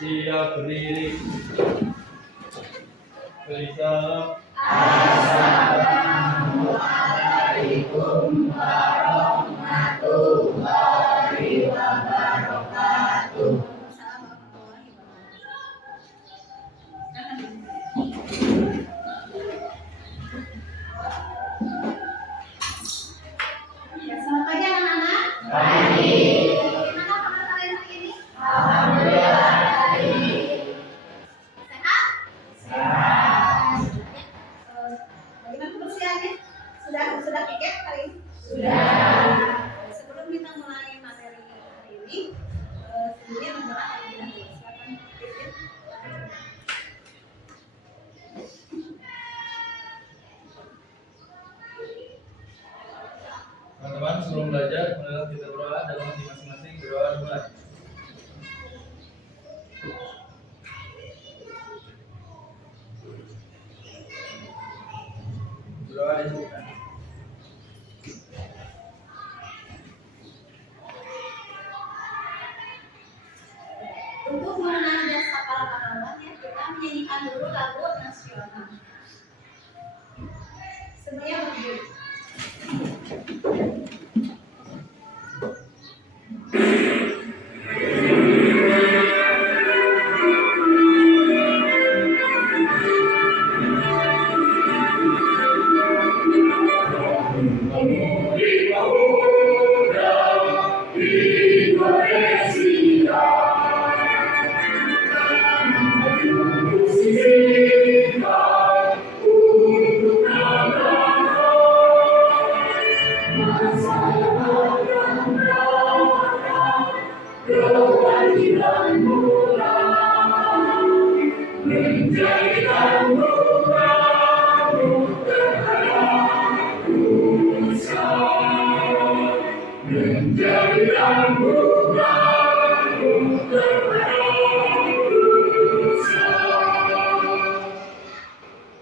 Siap berdiri. Salam. Assalamualaikum warahmatullahi wabarakatuh. Selamat pagi anak-anak. Pagi. Bagaimana kabar kalian hari ini? Alhamdulillah baik. Sehat? Sehat. Bagaimana kebersihannya? Sudah piket hari ini? Sudah. Sebelum kita mulai materi hari ini, sebelumnya berdoa terlebih dahulu. Silakan pimpin. Teman-teman sebelum belajar, marilah kita berdoa dalam hati masing-masing. Berdoa dimulai. Berdoa disebutkan. Untuk mengenal jasa para pahlawan ya, kita menyanyikan dulu lagu nasional. Semuanya berdiri.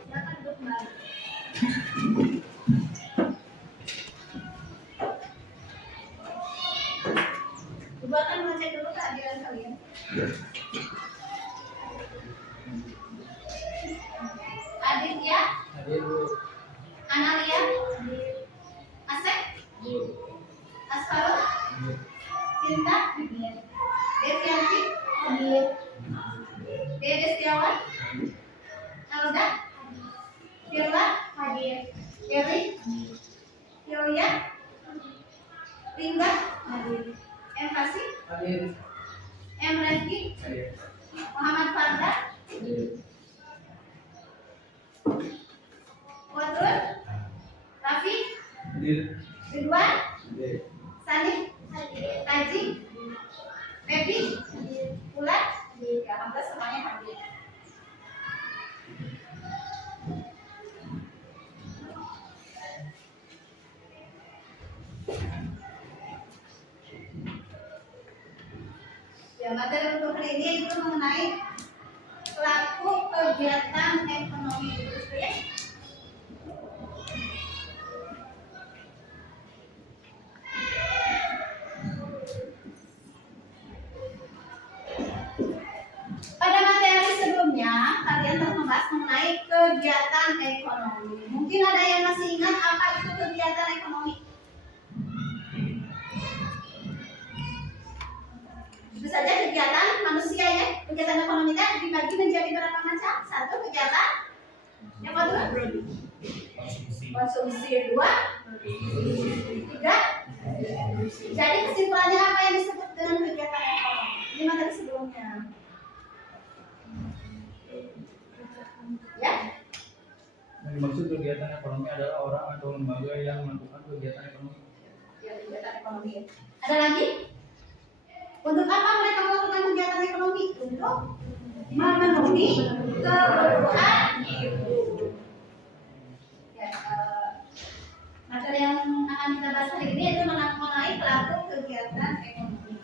Silakan duduk kembali. Ibu akan mengecek dulu kehadiran kalian. Aditya, Hadir Bu. Analia, Asep, Asfarul, Cinta, Devianti, Dede Setiawan, Alda, Firla, Dewi, Yolia, Rimba, M. Kasih, Hadir. M. Refki, Hadir. Muhammad Farda, Hadir. Wadrun, Raffi, Hadir. Ridwan, Hadir. Salim, Taji, Pepi, Ulat, ya alhamdulillah semuanya hadir. Ya, materi untuk hari ini itu mengenai pelaku kegiatan ekonomi industri ya. Pada materi sebelumnya, kalian telah membahas mengenai kegiatan ekonomi. Mungkin ada yang masih ingat apa itu kegiatan ekonomi? Itu saja kegiatan manusia ya. Kegiatan ekonomi kan dibagi menjadi berapa macam? Satu kegiatan yang kedua konsumsi, dua tiga. Jadi kesimpulannya apa yang disebut dengan kegiatan ekonomi? Ini materi sebelumnya. Ya, Yang dimaksud kegiatan ekonomi adalah orang atau lembaga yang melakukan kegiatan ekonomi. ya kegiatan ekonomi. Ada lagi? Untuk apa mereka melakukan kegiatan ekonomi? Untuk memenuhi kebutuhan hidup. Ya, materi yang akan kita bahas hari ini itu mengenai pelaku kegiatan ekonomi.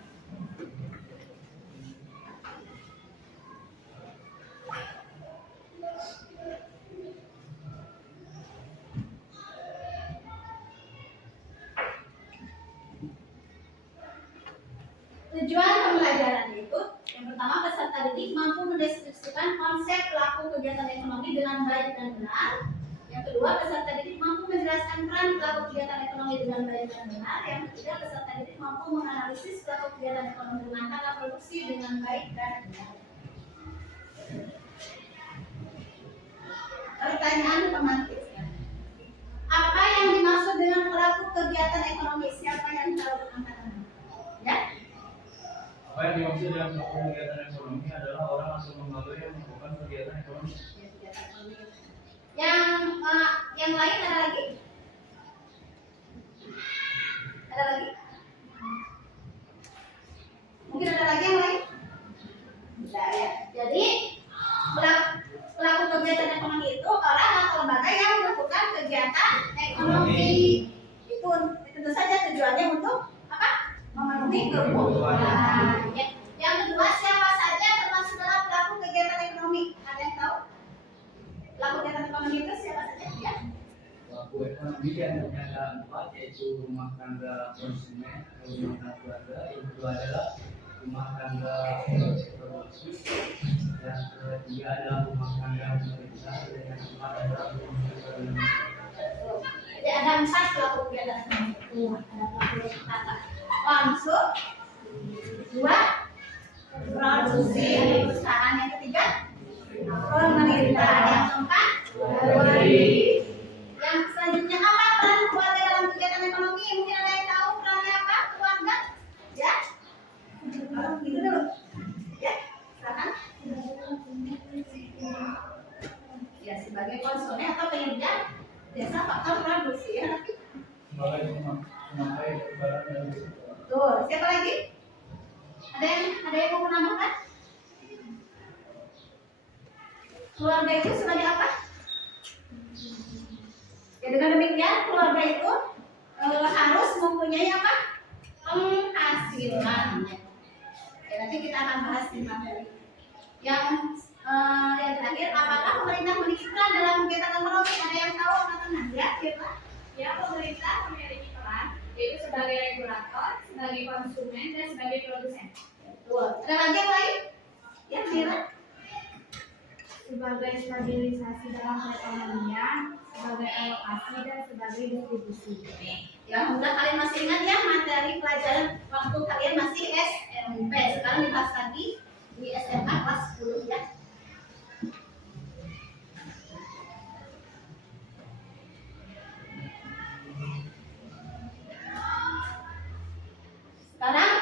Tujuan pembelajaran itu yang pertama peserta didik dengan baik dan benar. Yang kedua, peserta didik mampu menjelaskan peran pelaku kegiatan ekonomi dengan baik dan benar. Yang ketiga, peserta didik mampu menganalisis pelaku kegiatan ekonomi rumah tangga produksi dengan baik dan benar. Pertanyaan pemantik. Apa yang dimaksud dengan pelaku kegiatan ekonomi? Siapa yang tahu angkat tangan? Ya? Apa yang dimaksud dengan pelaku kegiatan ekonomi adalah orang atau lembaga yang melakukan kegiatan ekonomi. Yang lain ada lagi? Ada lagi? Mungkin ada lagi yang lain? Tidak ya. Jadi pelaku kegiatan ekonomi itu orang atau lembaga yang melakukan kegiatan ekonomi. Itu tentu saja tujuannya untuk apa? Memenuhi kebutuhan. Ya. Yang kedua, siapa saja termasuk dalam pelaku kegiatan ekonomi? Ada yang tahu? Pelaku kegiatan ekonomi itu siapa saja? Ya. Pelaku ekonomi yang ada 4, yaitu rumah tangga konsumen, rumah tangga keluarga. Yang kedua adalah rumah tangga produksi, yang ketiga adalah rumah tangga pemerintah, dan yang keempat adalah rumah tangga. Jadi ada 4 pelaku kegiatan ekonomi. Ada pelaku pertama konsum, 2 produksi, ada perusahaan, yang ketiga pemerintah, yang keempat yang selanjutnya apa peran keluarga dalam kegiatan ekonomi? Mungkin ada yang tahu perannya apa keluarga? Ya, gitu dulu. Ya, silakan. Ya, sebagai konsumen atau penyediaan jasa faktor produksi ya nanti. Sebagai pemakai barang yang Tuh, siapa lagi? Ada yang mau menambahkan? Keluarga itu sebagai apa? Ya, dengan demikian keluarga itu harus mempunyai apa? Penghasilan. Ya, nanti kita akan bahas di materi. Yang terakhir, apakah pemerintah memiliki peran dalam kegiatan ekonomi? Ada yang tahu angkat tangan? Ya, siapa? Ya, pemerintah memiliki peran yaitu sebagai regulator, sebagai konsumen, dan sebagai produsen. Betul. Ada lagi yang lain? Ya, Mira? Sebagai stabilisasi dalam perekonomian, sebagai alokasi, dan sebagai distribusi. Ya, mudah kalian masih ingat ya materi pelajaran waktu kalian masih SMP. Sekarang dibahas lagi di SMA kelas 10 ya. Sekarang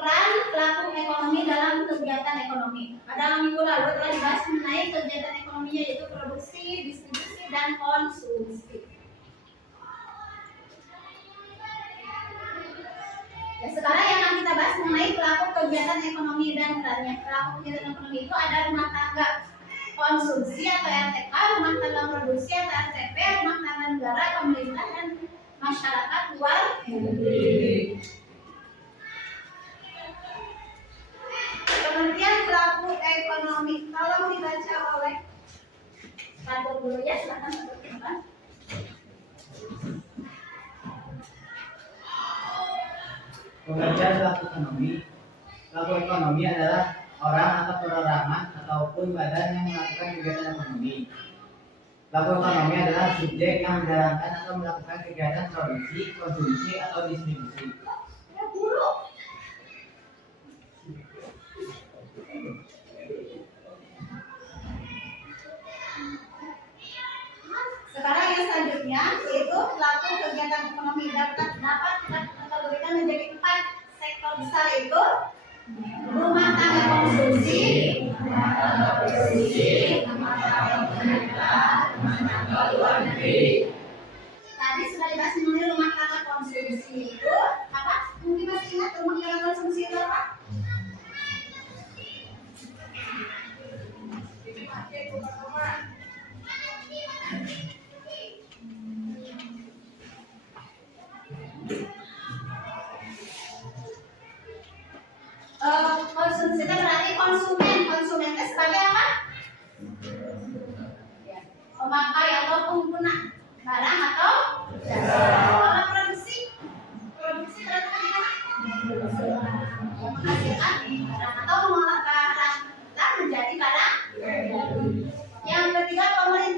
peran pelaku ekonomi dalam kegiatan ekonomi. Pada minggu lalu telah dibahas mengenai kegiatan ekonominya yaitu produksi, distribusi, dan konsumsi. Ya, sekarang yang akan kita bahas mengenai pelaku kegiatan ekonomi dan perannya. Pelaku kegiatan ekonomi itu ada rumah tangga konsumsi atau RTK, rumah tangga produksi atau RTP, rumah tangga negara, pemerintah, dan masyarakat luar negeri. Pengertian pelaku ekonomi tolong dibaca oleh satu dulu ya, silakan satu teman. Pengertian pelaku ekonomi. Pelaku ekonomi adalah orang atau perorangan ataupun badan yang melakukan kegiatan ekonomi. Pelaku ekonomi adalah subjek yang menjalankan atau melakukan kegiatan produksi, konsumsi, atau distribusi. Ya, guru. Sekarang yang selanjutnya yaitu pelaku kegiatan ekonomi dapat kita kategorikan menjadi 4 sektor besar yaitu rumah tangga konsumsi, rumah tangga luar negeri. Tadi sudah dibahas mengenai rumah tangga konsumsi itu apa? Mungkin masih ingat rumah tangga konsumsi itu apa? Konsumsi itu berarti konsumen itu sebagai apa? Ya, pemakai atau pengguna barang atau jasa. Kalau produksi berarti apa? Menghasilkan barang atau mengolah barang kita menjadi barang. Yang ketiga pemerintah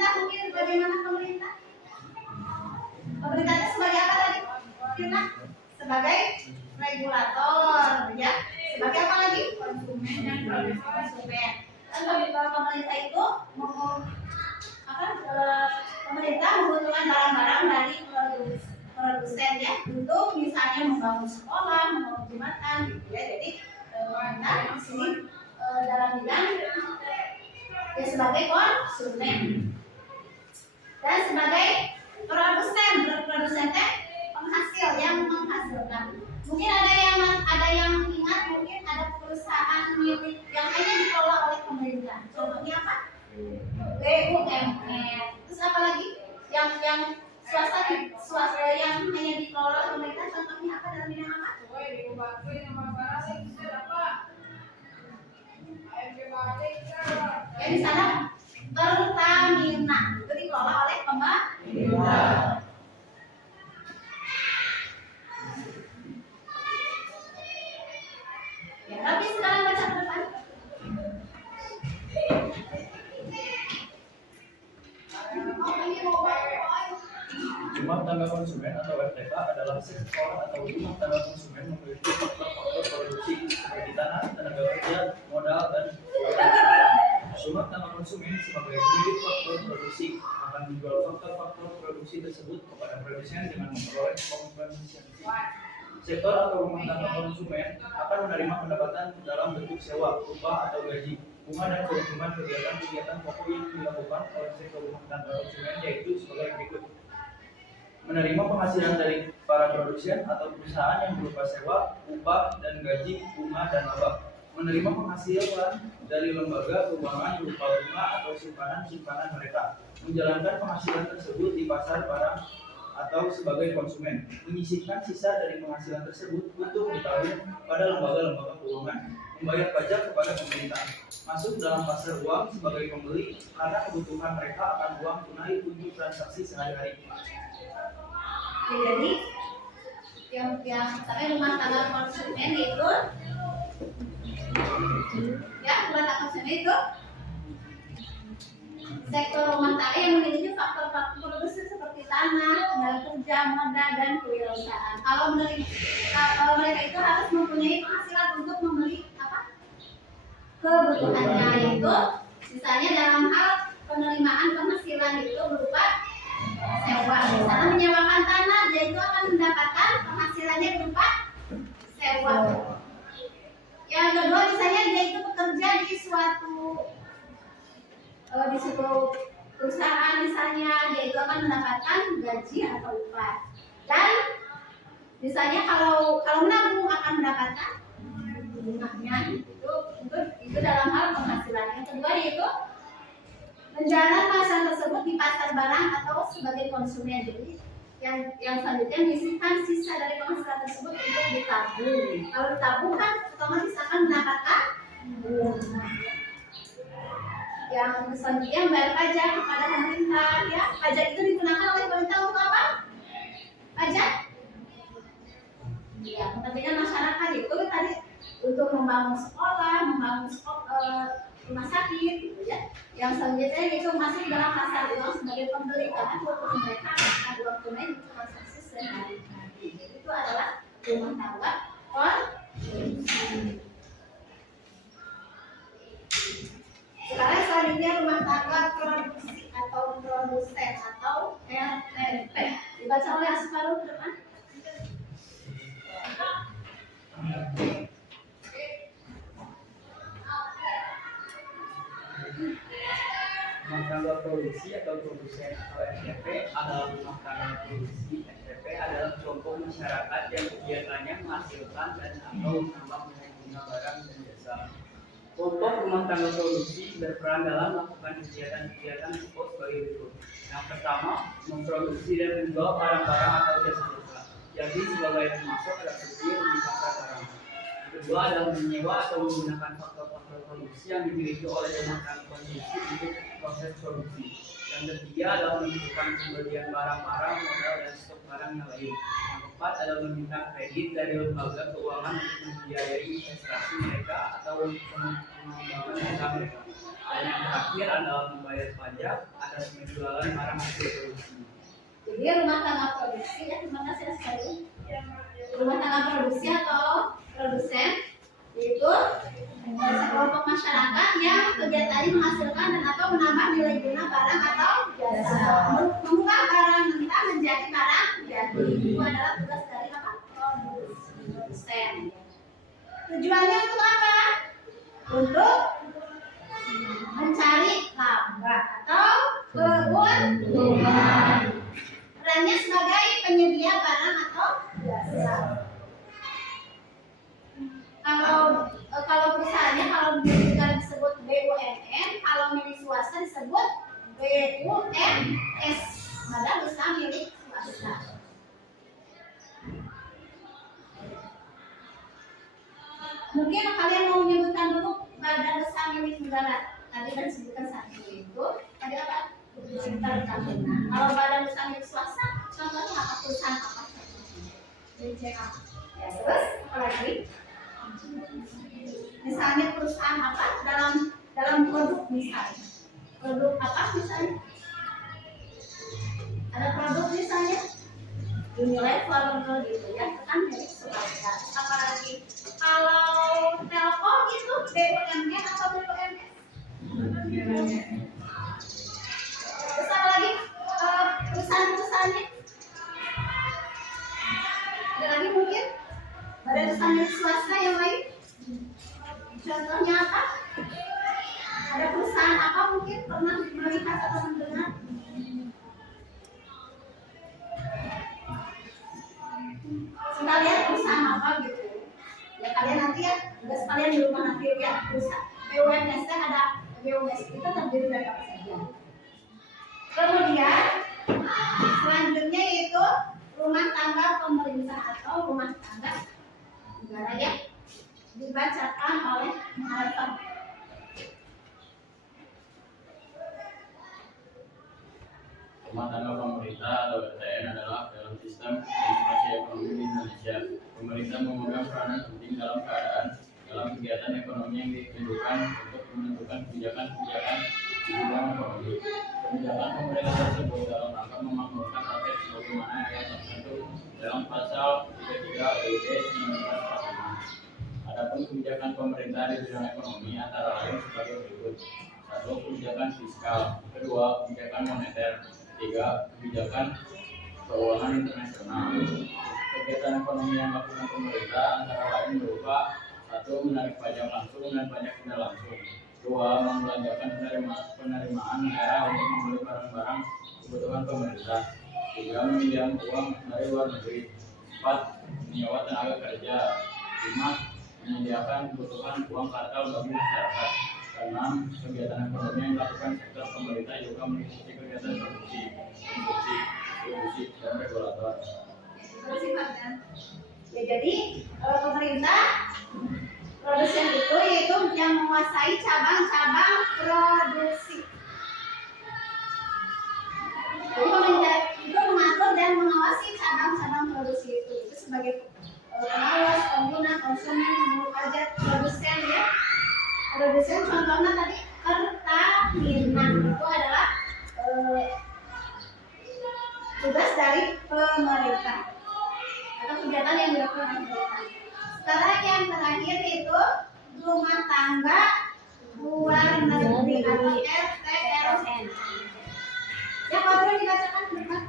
sebagai regulator, ya. Sebagai apa lagi? Konsumen dan produsen. Konsumen. Dan pemerintah itu pemerintah membutuhkan barang-barang dari produsen ya untuk misalnya membangun sekolah, membangun jembatan, gitu ya. Jadi pemerintah di sini dalam bidang ya sebagai konsumen dan sebagai produsen teh penghasil yang menghasilkan. Mungkin ada yang ingat mungkin ada perusahaan milik yang hanya dikelola oleh pemerintah. Contohnya apa? BUMN. Terus apa lagi? Yang swasta yang hanya dikelola oleh pemerintah. Contohnya apa dalam bidang apa? Ya di sana Pertamina itu dikelola oleh pemerintah. Ya, tapi sekarang baca ke depan. Rumah tangga konsumen atau RTK adalah sektor atau rumah tangga konsumen memiliki faktor-faktor produksi seperti tanah, tenaga kerja, modal, dan rumah tangga konsumen sebagai pemilik faktor produksi akan menjual faktor-faktor produksi tersebut kepada produsen dengan memperoleh kompensasi. Sektor atau rumah tangga konsumen akan menerima pendapatan dalam bentuk sewa, upah atau gaji, bunga dan keuntungan kegiatan-kegiatan pokok yang dilakukan oleh sektor rumah tangga konsumen yaitu sebagai berikut: menerima penghasilan dari para produsen atau perusahaan yang berupa sewa, upah dan gaji, bunga dan laba. Menerima penghasilan dari lembaga keuangan berupa bunga atau simpanan mereka. Menjalankan penghasilan tersebut di pasar barang atau sebagai konsumen. Menyisihkan sisa dari penghasilan tersebut untuk ditabung pada lembaga-lembaga keuangan. Membayar pajak kepada pemerintah. Masuk dalam pasar uang sebagai pembeli karena kebutuhan mereka akan uang tunai untuk transaksi sehari-hari. Jadi yang pertama rumah tangga konsumen itu ya rumah tangga konsumen itu sektor rumah tangga yang memiliki faktor-faktor produksi seperti tanah, tenaga kerja, modal dan kewirausahaan. Kalau mereka itu harus mempunyai penghasilan untuk membeli apa kebutuhannya, yaitu misalnya dalam hal penerimaan penghasilan itu berupa sewa. Misalnya menyewakan tanah, dia itu akan mendapatkan penghasilannya berupa sewa. Yang kedua misalnya dia itu bekerja di suatu perusahaan misalnya, dia itu akan mendapatkan gaji atau upah. Dan misalnya kalau menabung akan mendapatkan bunganya. Itu dalam hal penghasilan. Yang kedua yaitu menjalankan pasar tersebut di pasar barang atau sebagai konsumen. Jadi yang selanjutnya menyisihkan sisa dari penghasilan tersebut untuk ditabung. Kalau ditabung kan otomatis akan mendapatkan bunga. Yang selanjutnya membayar pajak kepada pemerintah, ya. Pajak itu digunakan oleh pemerintah untuk apa? Pajak? Ya, kepentingan masyarakat itu tadi untuk membangun sekolah, membangun rumah sakit, gitu ya. Yang selanjutnya itu masuk dalam pasar uang sebagai pembeli karena kebutuhan mereka akan uang tunai untuk transaksi sehari-hari. Itu adalah rumah tangga konsumen. Sekarang selanjutnya rumah tangga produksi atau produsen atau RTP. Dibaca oleh Asparu ke depan. Rumah tangga produksi atau produsen atau RTP adalah rumah tangga produksi. RTP adalah kelompok masyarakat yang kegiatannya menghasilkan dan atau menambah nilai guna barang dan jasa. Kelompok rumah tangga produksi berperan dalam melakukan kegiatan-kegiatan pokok sebagai berikut. Yang pertama, memproduksi dan menjual barang-barang atau jasa-jasa. Jadi sebagai pemasok ada supir di pasar barang. Yang kedua adalah menyewa atau menggunakan faktor-faktor produksi yang dimiliki oleh rumah tangga produksi untuk proses produksi. Yang ketiga adalah menentukan pembelian barang-barang, modal dan stok barang yang lain. Yang keempat adalah meminta kredit dari lembaga keuangan untuk membiayai investasi mereka atau pengembangan usaha mereka. Dan yang terakhir adalah membayar pajak atas penjualan barang hasil produksi. Jadi rumah tangga produksi ya, terima kasih sekali. Rumah tangga produksi atau produsen yaitu sekelompok masyarakat yang kegiatannya menghasilkan dan atau menambah nilai guna barang atau jasa, mengubah barang mentah menjadi barang jadi. Itu adalah tugas dari apa? Produsen. Tujuannya untuk apa? Untuk mencari laba atau keuntungan. Perannya sebagai penyedia barang atau jasa. Kalau perusahaannya kalau milik negara disebut BUMN, kalau milik swasta disebut BUMS. Badan usaha milik swasta. Mungkin kalian mau menyebutkan dulu badan usaha milik negara. Tadi kan disebutkan satu itu. Tadi apa? Kalau badan usaha milik swasta, contohnya apa? Perusahaan apa? BCA. Ya, terus apa lagi? Misalnya perusahaan apa dalam produk misalnya. Produk apa misalnya? Ada produk misalnya Unilever gitu ya, kan milik swasta. Apalagi kalau Telkom itu BUMN atau BUMS? Terus apa lagi perusahaan-perusahaannya? Ada lagi mungkin badan usaha milik swasta yang lain? Contohnya apa? Ada perusahaan apa mungkin pernah melihat atau mendengar? Kita lihat perusahaan apa gitu. Ya kalian nanti ya, tugas kalian di rumah nanti lihat perusahaan. BUMS ada BUMS itu terdiri dari apa saja. Kemudian selanjutnya yaitu rumah tangga pemerintah atau rumah tangga negara ya, dibacakan oleh moderator. Rumah tangga pemerintah atau RTN adalah dalam sistem informasi ekonomi di Indonesia. Pemerintah memegang peranan penting dalam kegiatan ekonomi yang ditunjukkan untuk menentukan kebijakan-kebijakan di bidang ekonomi. Kebijakan pemerintah tersebut dalam rangka memakmurkan rakyat sebagaimana yang tertentu dalam pasal 33 UUD 1945. Adapun kebijakan pemerintah di bidang ekonomi antara lain sebagai berikut: 1. Kebijakan fiskal. 2. Kebijakan moneter. 3. Kebijakan keuangan internasional. Kegiatan ekonomi yang dilakukan pemerintah antara lain berupa: 1. Menarik pajak langsung dan pajak tidak langsung. 2. Membelanjakan penerimaan negara untuk membeli barang-barang kebutuhan pemerintah. 3. Meminjam uang dari luar negeri. 4. Menyewa tenaga kerja. 5. Menyediakan kebutuhan uang kartal bagi masyarakat. 6. Kegiatan ekonomi yang dilakukan sektor pemerintah juga meliputi kegiatan produksi, konsumsi, distribusi, dan regulator. Ya, jadi pemerintah produsen itu yaitu yang menguasai cabang-cabang produksi. Jadi pemerintah itu mengatur dan mengawasi cabang-cabang produksi itu sebagai pengawas, pengguna, konsumen, pemulung pajak, produsen ya. Produsen contohnya tadi Pertamina itu adalah tugas dari pemerintah atau kegiatan yang dilakukan oleh pemerintah. Sekarang yang terakhir itu rumah tangga luar negeri atau RTLN. Ya, kalau dibacakan benar.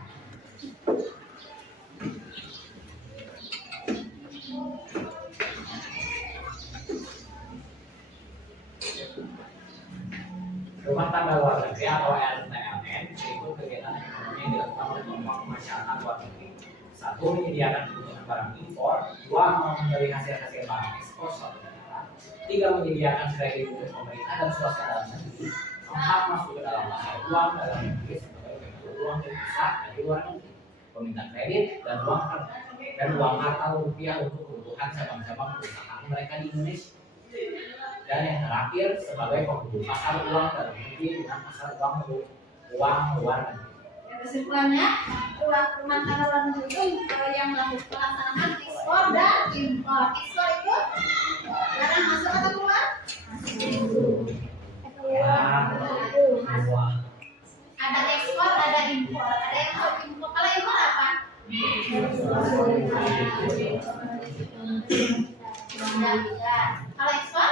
Rumah tangga luar negeri atau RTLN yaitu kegiatan ekonomi yang dilakukan oleh kelompok masyarakat luar negeri. 1. Menyediakan kebutuhan barang impor. 2. Membeli hasil-hasil barang ekspor suatu negara. 3. Menyediakan kredit untuk pemerintah dan swasta dalam negeri. 4. Masuk ke dalam pasar uang dalam negeri sebagai bentuk uang terpisah dari luar negeri. Peminta kredit dan uang kartal rupiah untuk kebutuhan cabang-cabang perusahaan mereka di Indonesia. Dan yang terakhir sebagai penghubung pasar uang dalam negeri dengan pasar uang luar negeri. Kesimpulannya, rumah tangga luar negeri itu yang melaksanakan ekspor dan impor. Ekspor itu barang masuk atau keluar? Ada ekspor, ada impor. Ada yang impor. Kalau impor apa? Kalau ekspor?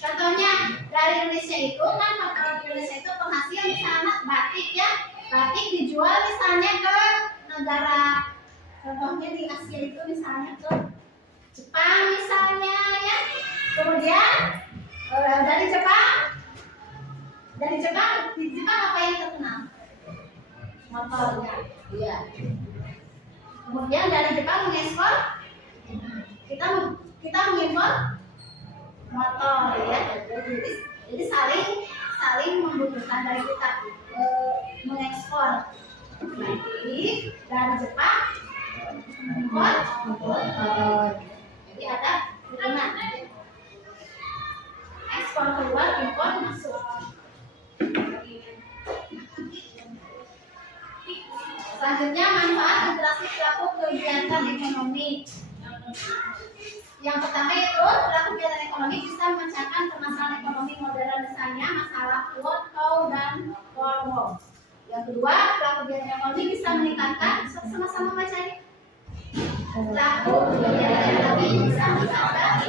Contohnya dari Indonesia itu kan kalau di Indonesia itu penghasil misalnya batik ya, batik dijual misalnya ke negara, contohnya di Asia itu misalnya ke Jepang misalnya ya, kemudian dari Jepang di Jepang apa yang terkenal? Motor ya, iya. Kemudian dari Jepang mengekspor, kita mengimpor motor ya. Jadi saling membutuhkan dari kita mengekspor. Nanti dari Jepang mengimpor motor. Jadi ada hubungan ekspor keluar, impor masuk. Selanjutnya manfaat interaksi pelaku kegiatan ekonomi. Yang pertama itu pelaku kegiatan ekonomi bisa memecahkan permasalahan ekonomi modern, misalnya masalah workout dan warung. Yang kedua, pelaku kegiatan ekonomi bisa meningkatkan sama-sama baca ini. Pelaku kegiatan ekonomi bisa meningkatkan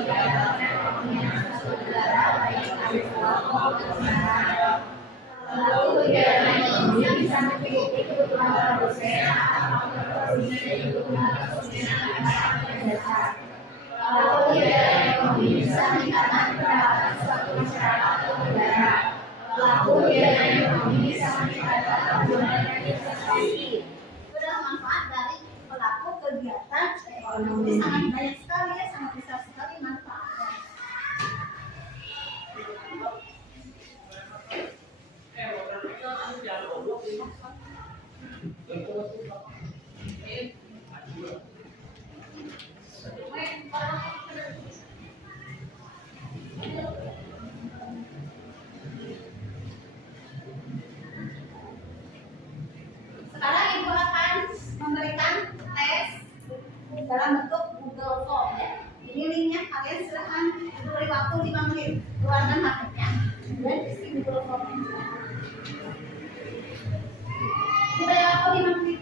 pelaku kegiatan ekonomi bisa mencukupi kebutuhan produsen pelaku kegiatan ekonomi bisa meningkatkan pendapatan suatu masyarakat atau negara. Pelaku kegiatan ekonomi bisa meningkatkan tabungan dan investasi. Itu adalah manfaat dari pelaku kegiatan ekonomi. Sangat banyak sekali ya, sangat besar sekali manfaatnya. Sekarang Ibu akan memberikan tes dalam bentuk Google Form ya. Ini linknya, kalian silahkan beri waktu 5 menit, keluarkan HP-nya, kemudian isi Google Form. Beri waktu 5 menit.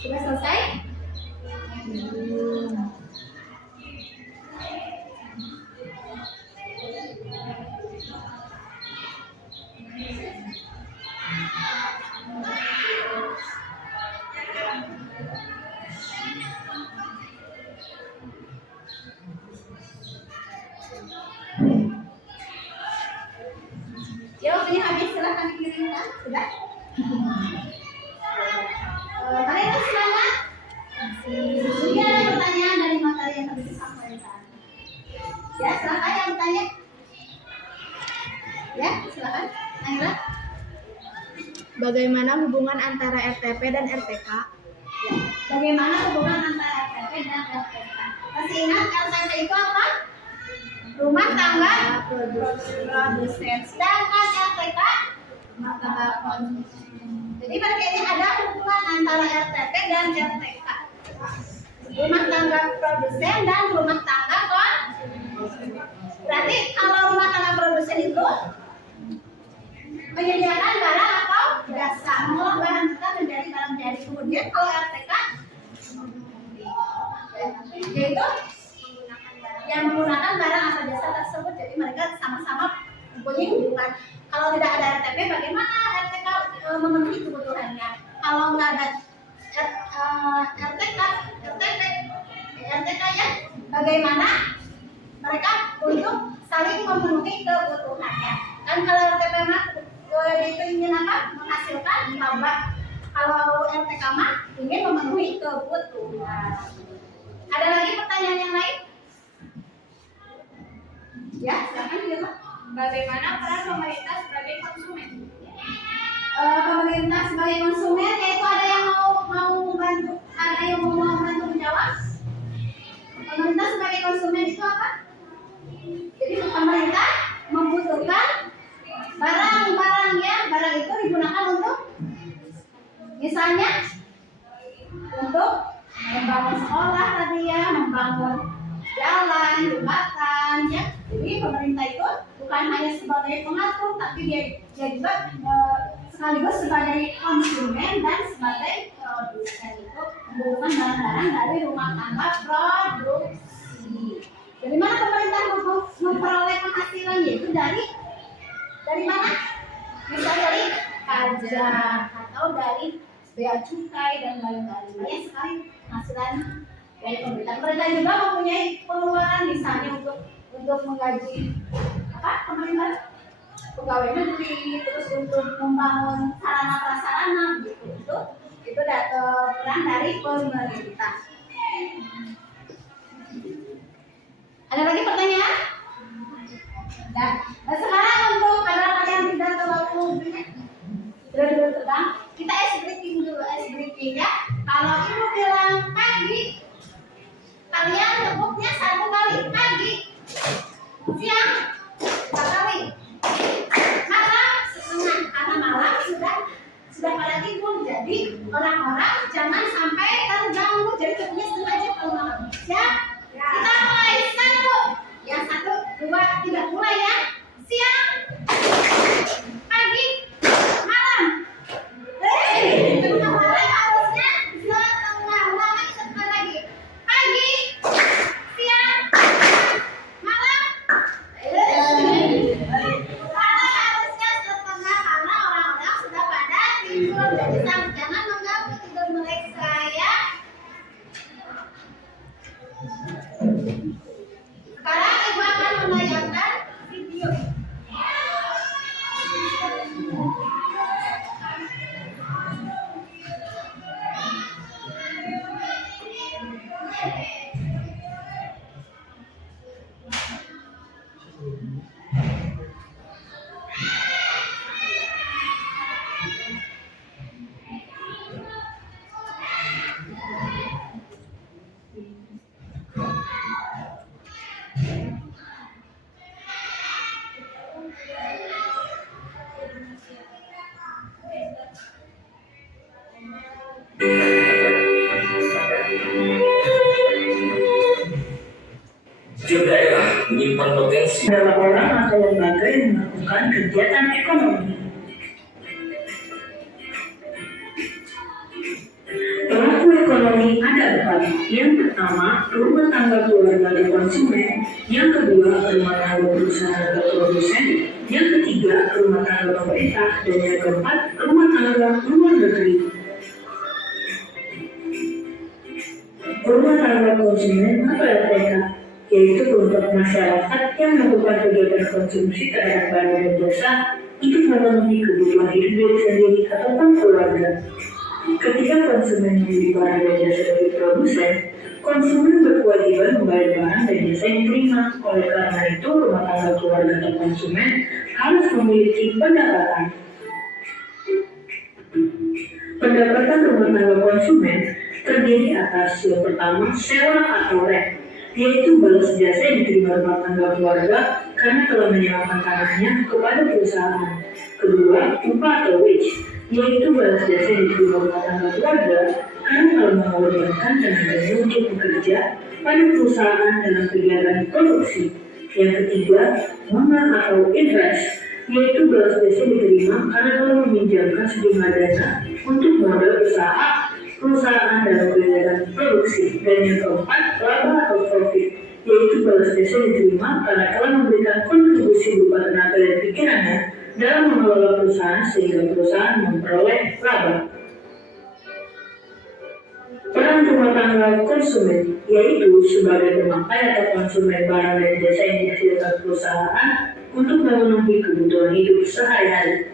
Sudah selesai? Ya, waktunya habis, silahkan dikirimkan. Sudah? Kalian semangat? Mungkin ada pertanyaan dari materi yang tadi disampaikan. Ya, silakan yang bertanya. Ya, silakan. Aira. Bagaimana hubungan antara RTP dan RTK? Ya. Bagaimana hubungan antara RTP dan RTK? Masih ingat RTP itu apa? Rumah tangga produsen. Sedangkan RTK rumah tangga konsumsi. Jadi berarti ini ada hubungan antara RTP dan RTK. Rumah tangga produsen dan rumah tangga konsumsi. Berarti kalau rumah tangga produsen itu menyediakan barang atau jasa, mengolah bahan mentah menjadi barang jadi. Kemudian kalau RTK yaitu yang menggunakan barang atau jasa tersebut, jadi mereka sama-sama mempunyai hubungan. Kalau tidak ada RTP, bagaimana RTK memenuhi kebutuhannya? Kalau nggak ada RTK ya, bagaimana mereka untuk saling memenuhi kebutuhannya? Kan kalau RTP mah itu ingin apa? Menghasilkan laba. Kalau RTK mah ingin memenuhi kebutuhan. Ada lagi pertanyaan yang lain? Ya, silakan Gila. Bagaimana peran pemerintah sebagai konsumen? Pemerintah sebagai konsumen, yaitu ada yang mau bantu, ada yang mau bantu menjawab. Pemerintah sebagai konsumen itu apa? Jadi pemerintah membutuhkan barang-barangnya, barang itu digunakan untuk, misalnya untuk membangun sekolah tadi ya, membangun jalan, jembatan ya. Jadi pemerintah itu bukan hanya sebagai pengatur, tapi dia juga sekaligus sebagai konsumen dan sebagai produsen, itu membutuhkan barang-barang dari rumah tangga produksi. Dari mana pemerintah memperoleh penghasilan? Yaitu dari mana? Bisa dari pajak atau dari bea cukai dan lain-lain. Banyak sekali penghasilan dari pemerintah. Pemerintah juga mempunyai pengeluaran, misalnya untuk menggaji pemerintah, pegawai negeri, terus untuk membangun sarana prasarana gitu. Itu peran dari pemerintah. Ada lagi pertanyaan? Nah, sekarang untuk kalian yang tidak terlalu terbang, kita ice breaking dulu, ya. Kalau ibu bilang pagi, kalian tepuknya 1 kali pagi, siang 4 kali, malam setengah, karena malam sudah pada tidur. Jadi orang-orang jangan sampai terganggu. Jadi tepuknya setengah aja kalau malam. Siap? Kita mulai 1, yang 1, 2, 3, mulai ya. Siang, pagi, malam. Setengah malam harusnya setengah, ulangi setengah lagi. Pagi, siang, malam. Karena harusnya setengah, karena orang-orang sudah pada tidur. Jadi jangan mengganggu tidur mereka ya. Sekarang ibu akan menayangkan video. Setiap daerah menyimpan potensi adalah orang atau lembaga yang melakukan kegiatan ekonomi. Pelaku terdapat yang pertama rumah tangga keluarga atau konsumen, yang kedua rumah tangga perusahaan atau produsen, yang ketiga rumah tangga pemerintah, dan yang keempat rumah tangga luar negeri. Rumah tangga konsumen atau RTK yaitu kelompok masyarakat yang melakukan kegiatan konsumsi terhadap barang dan jasa untuk memenuhi kebutuhan hidup diri sendiri ataupun keluarga. Ketika konsumen membeli barang dan jasa dari produsen, konsumen berkewajiban membayar barang dan jasa yang diterima. Oleh karena itu, rumah tangga keluarga atau konsumen harus memiliki pendapatan. Pendapatan rumah tangga konsumen terdiri atas yang pertama sewa atau rent, yaitu balas jasa yang diterima rumah tangga keluarga karena telah menyewakan tanahnya kepada perusahaan. Kedua, upah atau wage, yaitu balas jasa yang diterima rumah tangga keluarga karena telah mengorbankan tenaganya untuk bekerja pada perusahaan dalam kegiatan produksi. Yang ketiga, bunga atau interest, yaitu balas jasa yang diterima karena telah meminjamkan sejumlah dana untuk modal perusahaan dalam kegiatan produksi. Dan yang keempat, laba atau profit, yaitu balas jasa yang diterima karena telah memberikan kontribusi berupa tenaga dan pikirannya dalam mengelola perusahaan sehingga perusahaan memperoleh laba. Peran rumah tangga konsumen yaitu sebagai pemakai atau konsumen barang dan jasa yang dihasilkan perusahaan untuk memenuhi kebutuhan hidup sehari-hari.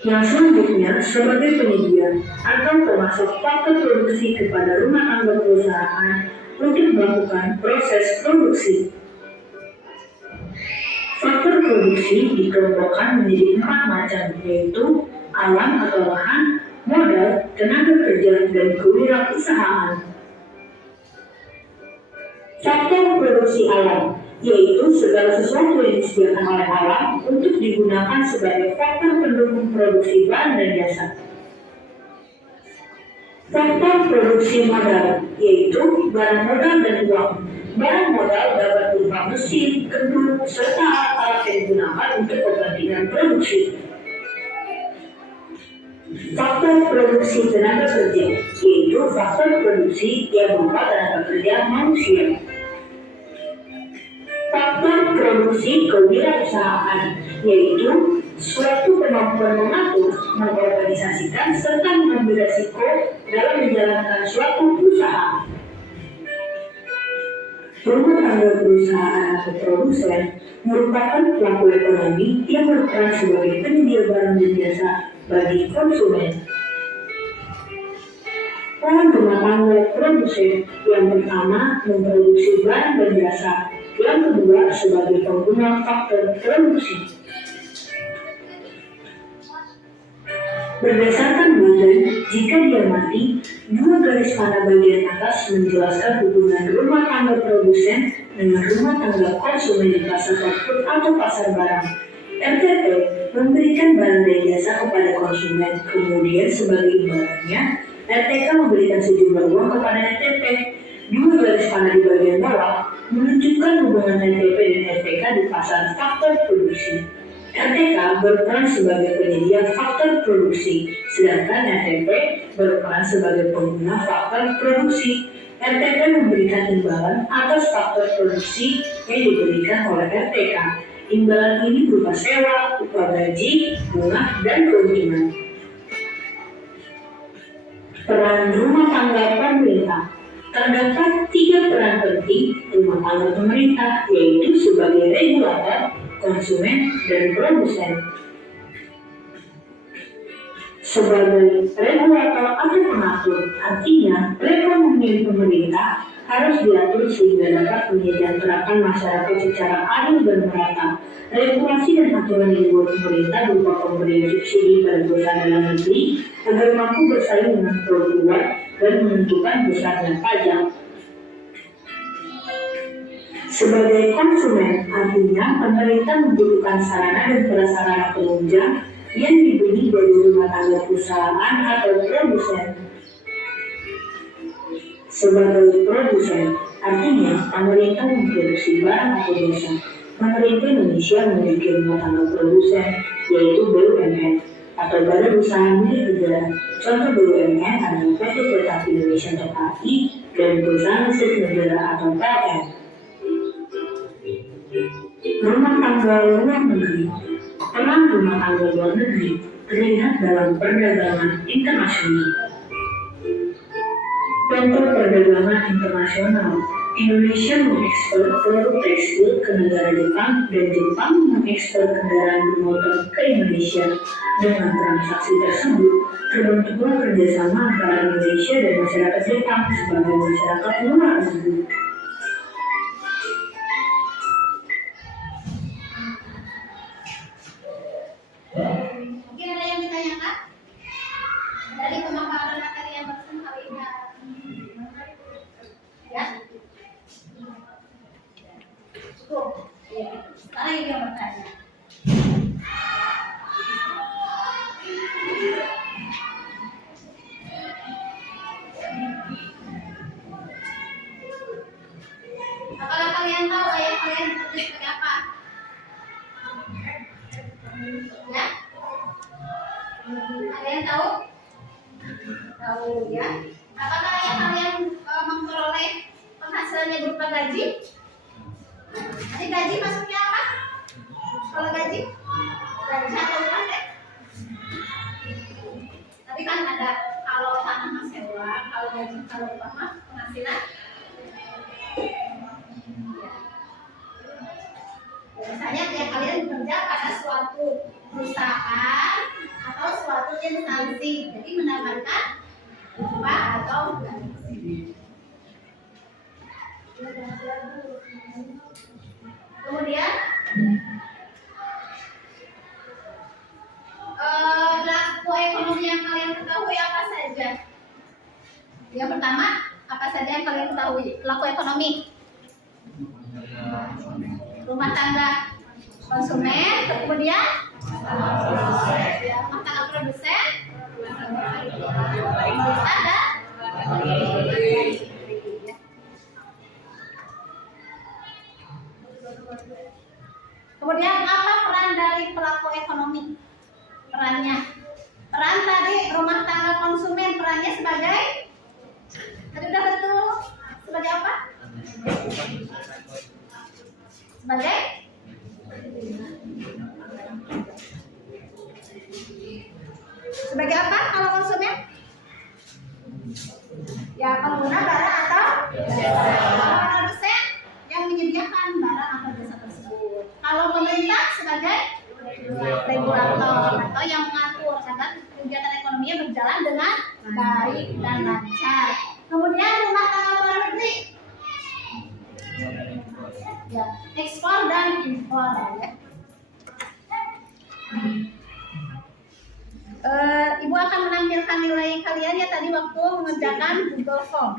Yang selanjutnya sebagai penyedia atau pemasok faktor produksi kepada rumah tangga perusahaan untuk melakukan proses produksi. Faktor produksi dikelompokkan menjadi 4 macam, yaitu alam atau lahan, modal, tenaga kerja, dan kewirausahaan. Faktor produksi alam yaitu segala sesuatu yang disediakan oleh alam untuk digunakan sebagai faktor pendukung produksi barang dan jasa. Faktor produksi modal yaitu barang modal dan uang. Barang modal dapat berupa mesin, gedung, serta alat-alat yang digunakan untuk kepentingan produksi. Faktor produksi tenaga kerja yaitu faktor produksi yang berupa tenaga kerja manusia. Faktor produksi kewirausahaan yaitu suatu kemampuan mengatur, mengorganisasikan, serta mengambil risiko dalam menjalankan suatu usaha. Rumah tangga perusahaan atau produsen merupakan pelaku ekonomi yang berperan sebagai penyedia barang dan jasa bagi konsumen. Peran rumah tangga produsen yang pertama memproduksi barang dan jasa, yang kedua sebagai pengguna faktor produksi. Berdasarkan Badan, jika dia mati, 2 garis panah bagian atas menjelaskan hubungan rumah tangga produsen dengan rumah tangga konsumen di pasar output atau pasar barang. RTP memberikan barang dan jasa kepada konsumen, kemudian sebagai imbalannya, RTK memberikan sejumlah uang kepada RTP. 2 garis panah di bagian bawah menunjukkan hubungan RTP dan RTK di pasar faktor produksi. RTK berperan sebagai penyedia faktor produksi, sedangkan RTP berperan sebagai pengguna faktor produksi. RTP memberikan imbalan atas faktor produksi yang diberikan oleh RTK. Imbalan ini berupa sewa, upah gaji, bunga, dan keuntungan. Peran rumah tangga pemerintah. Terdapat 3 peran penting rumah tangga pemerintah, yaitu sebagai regulator, konsumen, dan produsen. Sebagai regulator atau pengatur, artinya perekonomian pemerintah harus diatur sehingga dapat menyejahterakan masyarakat secara adil dan merata. Regulasi dan aturan yang dibuat pemerintah berupa pemberian subsidi pada perusahaan dalam negeri agar mampu bersaing dengan produk luar dan menentukan besarnya pajak. Sebagai konsumen, artinya pemerintah membutuhkan sarana dan prasarana penunjang yang dibeli dari rumah tangga perusahaan atau produsen. Sebagai produsen, artinya pemerintah memproduksi barang atau jasa. Pemerintah Indonesia memiliki rumah tangga produsen, yaitu BUMN. atau badan usaha milik negara. Contoh BUMN adalah PT Kereta Api Indonesia atau KAI dan perusahaan listrik negara atau PLN. Rumah tangga luar negeri. Peran rumah tangga luar negeri terlihat dalam perdagangan internasional. Contoh perdagangan internasional, Indonesia mengekspor produk tekstil ke negara Jepang dan Jepang mengekspor kendaraan bermotor ke Indonesia. Dengan transaksi tersebut, terbentuklah kerjasama antara Indonesia dan masyarakat Jepang sebagai masyarakat luar negeri. Mungkin ada yang ditanyakan dari pemaparan materi yang barusan kali ini? Ya? Cukup. Ya. Sekarang ini yang bertanya. Apakah kalian tahu ayah kalian bekerja sebagai apa? Ya? Kalian tahu? Tahu ya? Apakah ayah kalian memperoleh penghasilannya berupa gaji? Jadi gaji maksudnya apa? Kalau gaji? Gaji atau upah ya? Tapi kan ada kalau tanah mas sewa, kalau gaji kalau upah mah penghasilan. Biasanya ya kalian bekerja pada suatu perusahaan atau suatu instansi, jadi mendapatkan upah atau gaji. Kemudian pelaku ekonomi yang kalian ketahui apa saja? Yang pertama, apa saja yang kalian ketahui? Pelaku ekonomi, rumah tangga konsumen, kemudian rumah tangga produsen, ada. Kemudian apa peran dari pelaku ekonomi? Peran tadi rumah tangga konsumen perannya sebagai, tadi udah betul, sebagai apa? Sebagai apa kalau konsumen? Ya pengguna barang atau jasa. Produsen yang menyediakan barang atau jasa tersebut. Kalau pemerintah sebagai regulator atau yang mengatur agar kegiatan ekonominya berjalan dengan baik dan lancar. Kemudian rumah tangga luar negeri, ya ekspor dan impor ya. Ibu akan menampilkan nilai kalian ya tadi waktu mengerjakan Google Form.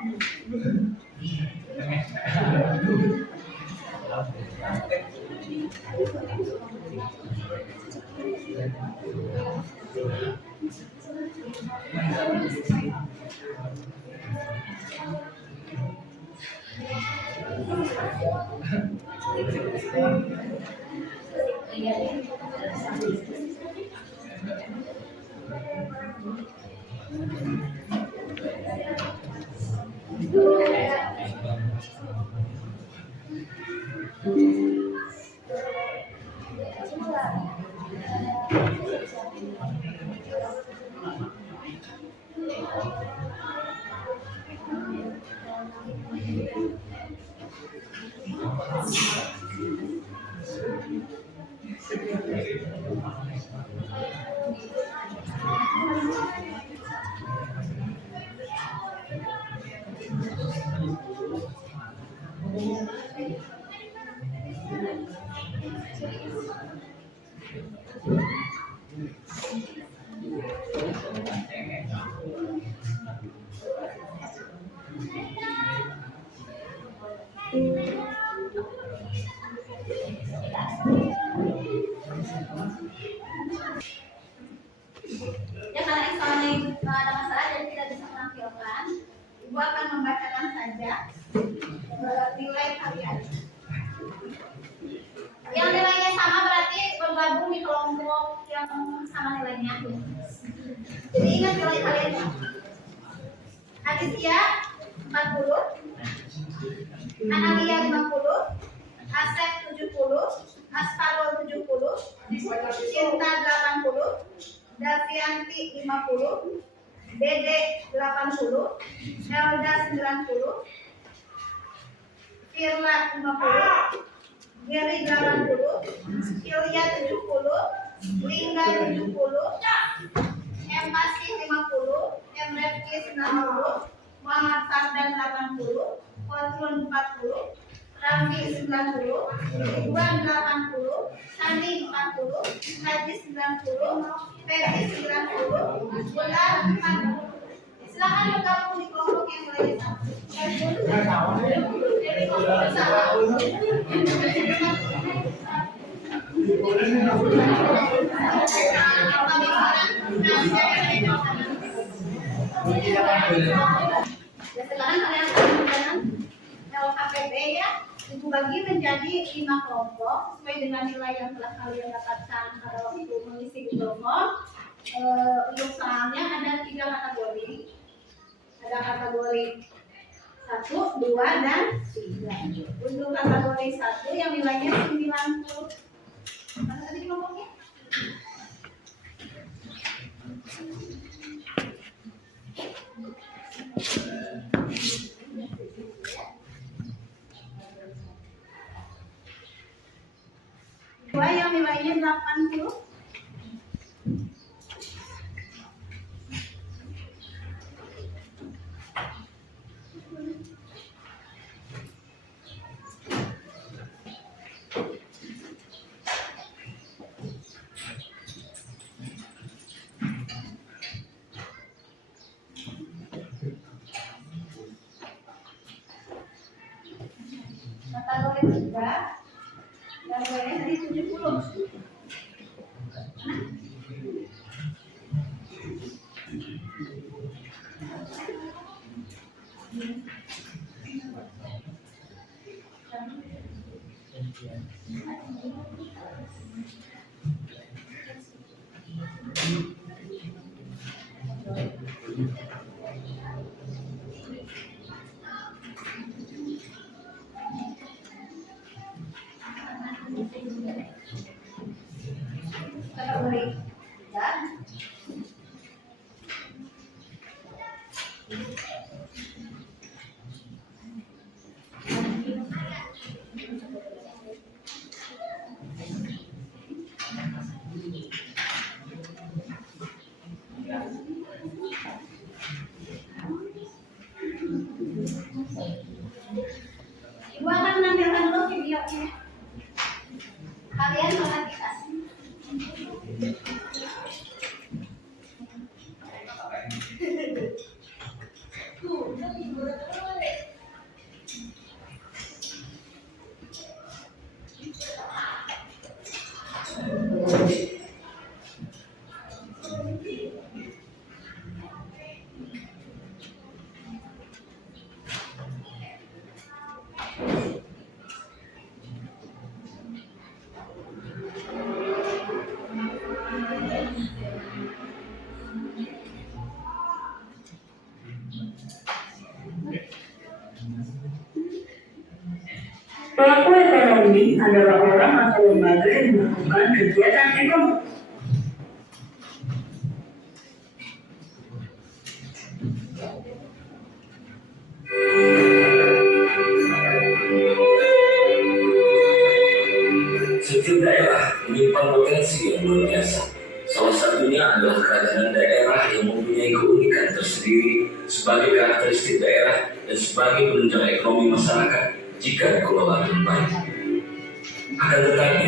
Ya karena soalnya ada masalah jadi tidak bisa menampilkan, Ibu akan membacakan saja nilai kalian. Yang nilainya sama berarti bergabung di kelompok yang sama nilainya. Jadi ingat nilai kalian. Aditya 40, Analia 50, Asep 70, Asparol 70, Cinta 80, Davianti 50, Dede 80, Elda 90, Firla 50, Geri 80, Ilya 70, Lingga 70, M Masih 50, M Refki 90, Muhammad Fardan 80, Kontrol 40, Raffi 90, Ridwan 80, Sandi 40, Haji 90, Ferdi 90, Bulan 40. Silakan bergabung di kelompok yang lain. Dari kelompok Ya, sekarang kalian akan menggunakan LKPP ya, dibagi menjadi 5 kelompok sesuai dengan nilai yang telah kalian dapatkan pada waktu mengisi Google Form. Untuk soalnya ada 3 kategori. Ada kategori 1, 2, dan 3. Untuk kategori 1 yang nilainya 90. Mana tadi kelompoknya? Dua yang nilainya 80. Kategori 3 yang nilainya dari 70. Kategori 3 Ibu akan menampilkan dulu videonya. Kalian perhatikan. Pelaku ekonomi adalah orang atau lembaga yang melakukan kegiatan ekonomi. Setiap daerah menyimpan potensi yang luar biasa. Salah satunya adalah kerajinan daerah yang mempunyai keunikan tersendiri sebagai karakteristik daerah dan sebagai penunjang ekonomi masyarakat jika dikelola dengan baik. Akan tetapi,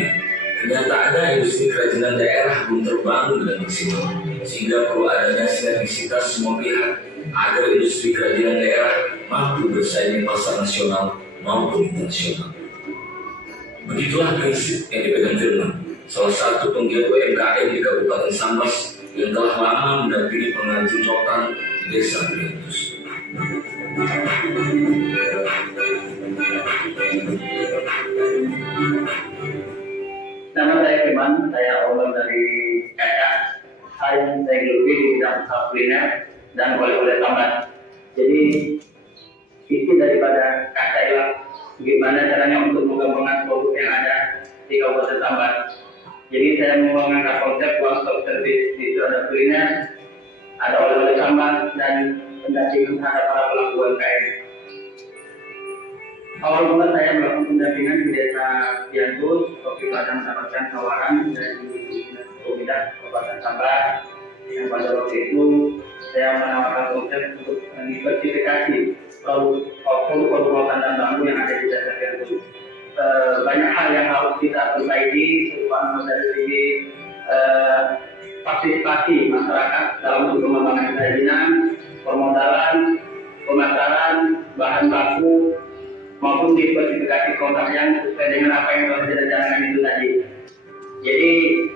ternyata ada industri kerajinan daerah belum terbangun dengan maksimal, sehingga perlu adanya sinergisitas semua pihak agar industri kerajinan daerah mampu bersaing di pasar nasional maupun internasional. Begitulah prinsip yang dipegang Firman, salah satu penggiat UMKM di Kabupaten Sambas yang telah lama mendampingi pengrajin rotan di Desa Briantus. Nama saya Firman, saya owner dari Kaca. Saya lebih di bidang kuliner dan oleh-oleh tambahan. Jadi isi daripada kata ialah bagaimana caranya untuk menggabungkan produk yang ada di Kabupaten Tambat. Jadi saya mau mengangkat konsep one stop service. Di situ ada kuliner, ada oleh-oleh tambahan dan pendampingan terhadap para pelaku UMKM. Awal mula saya melakukan pendampingan di Desa Piantus, waktu itu ada mendapatkan tawaran dari Dinas Kabupaten Tambat. Yang pada waktu itu saya menawarkan konsep untuk diversifikasi produk tandan bambu yang ada di Desa Piantus. Banyak hal yang harus kita perbaiki, terutama dari segi partisipasi masyarakat dalam pengembangan kerajinan, permodalan, pemasaran, bahan baku, maupun diversifikasi produk yang sesuai dengan apa yang telah direncanakan itu tadi. Jadi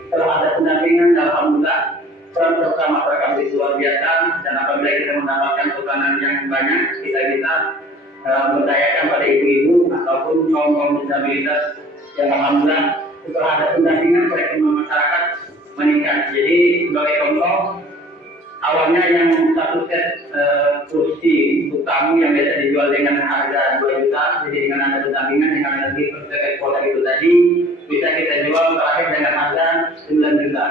setelah ada pendampingan, alhamdulillah peran serta masyarakat itu luar biasa, dan apabila kita mendapatkan tekanan yang banyak, kita bisa memberdayakan pada ibu-ibu ataupun kaum disabilitas yang alhamdulillah setelah ada pendampingan perekonomian masyarakat meningkat. Jadi sebagai contoh, awalnya yang satu set kursi untuk tamu yang biasa dijual dengan harga 2 juta, jadi dengan ada pendampingan dengan lagi terkait produk itu tadi bisa kita jual terakhir dengan harga 9 juta.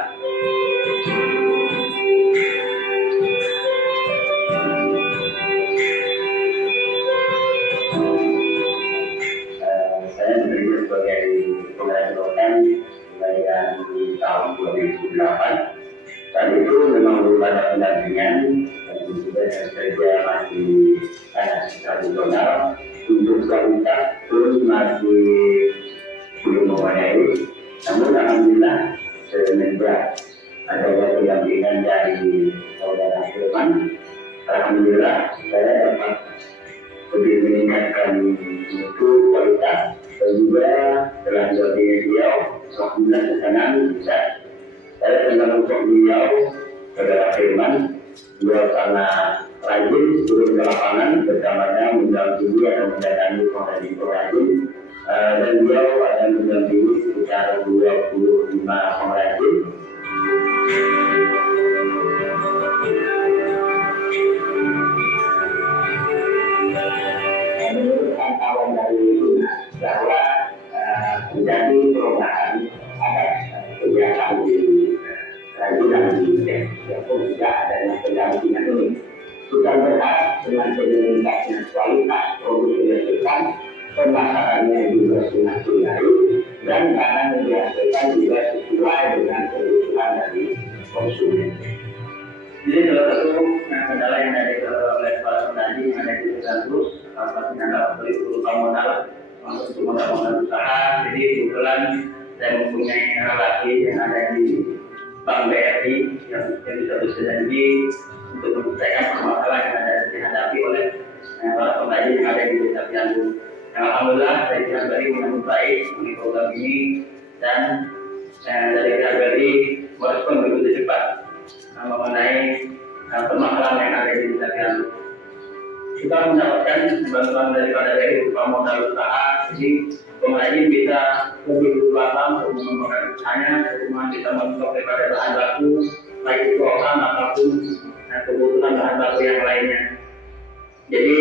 Saya bekerja sebagai pengurus dosen mulai dari tahun 2008. Saat itu memang belum ada pendampingan dan juga kerja masih tradisional untuk kualitas pun masih belum memadai. Namun alhamdulillah semenjak adanya pendampingan dari saudara Firman, alhamdulillah saya dapat lebih meningkatkan mutu kualitas dan juga telah didampingi beliau alhamdulillah kesenangan bisa. Saya senang untuk beliau, saudara Firman, beliau sangat rajin turun ke lapangan bersamanya mendampingi atau mendatangi pengrajin-pengrajin, dan beliau akan mendampingi sekitar 25 pengrajin. Menurut pantauan dari bahwa menjadi perubahan atas kegiatan di kerajinan di desa pun tidak adanya pendampingan ini. Kita berharap dengan peningkatan kualitas produk yang dihasilkan, pemasarannya juga semakin baik, dan barang yang dihasilkan juga sesuai dengan kebutuhan dari konsumen. Jadi salah satu kendala yang ada oleh para pengrajin yang ada di desa terus, salah satunya adalah berupa modal untuk modal usaha. Jadi kebetulan saya mempunyai relasi yang ada di Bank BRI yang bisa berjanji untuk menyelesaikan permasalahan yang ada dihadapi oleh para pengrajin yang ada di desa Piantus. Alhamdulillah dari pihak BRI menyambut baik mengenai program ini, dan dari pihak BRI merespon begitu cepat mengenai permasalahan yang ada di desa Piantus. Kita mendapatkan bantuan daripada BRI berupa modal usaha, jadi pengrajin bisa lebih berkelapa untuk mengembangkan usahanya, kemudian bisa mensupport daripada bahan baku, baik itu orang ataupun kebutuhan bahan baku yang lainnya. Jadi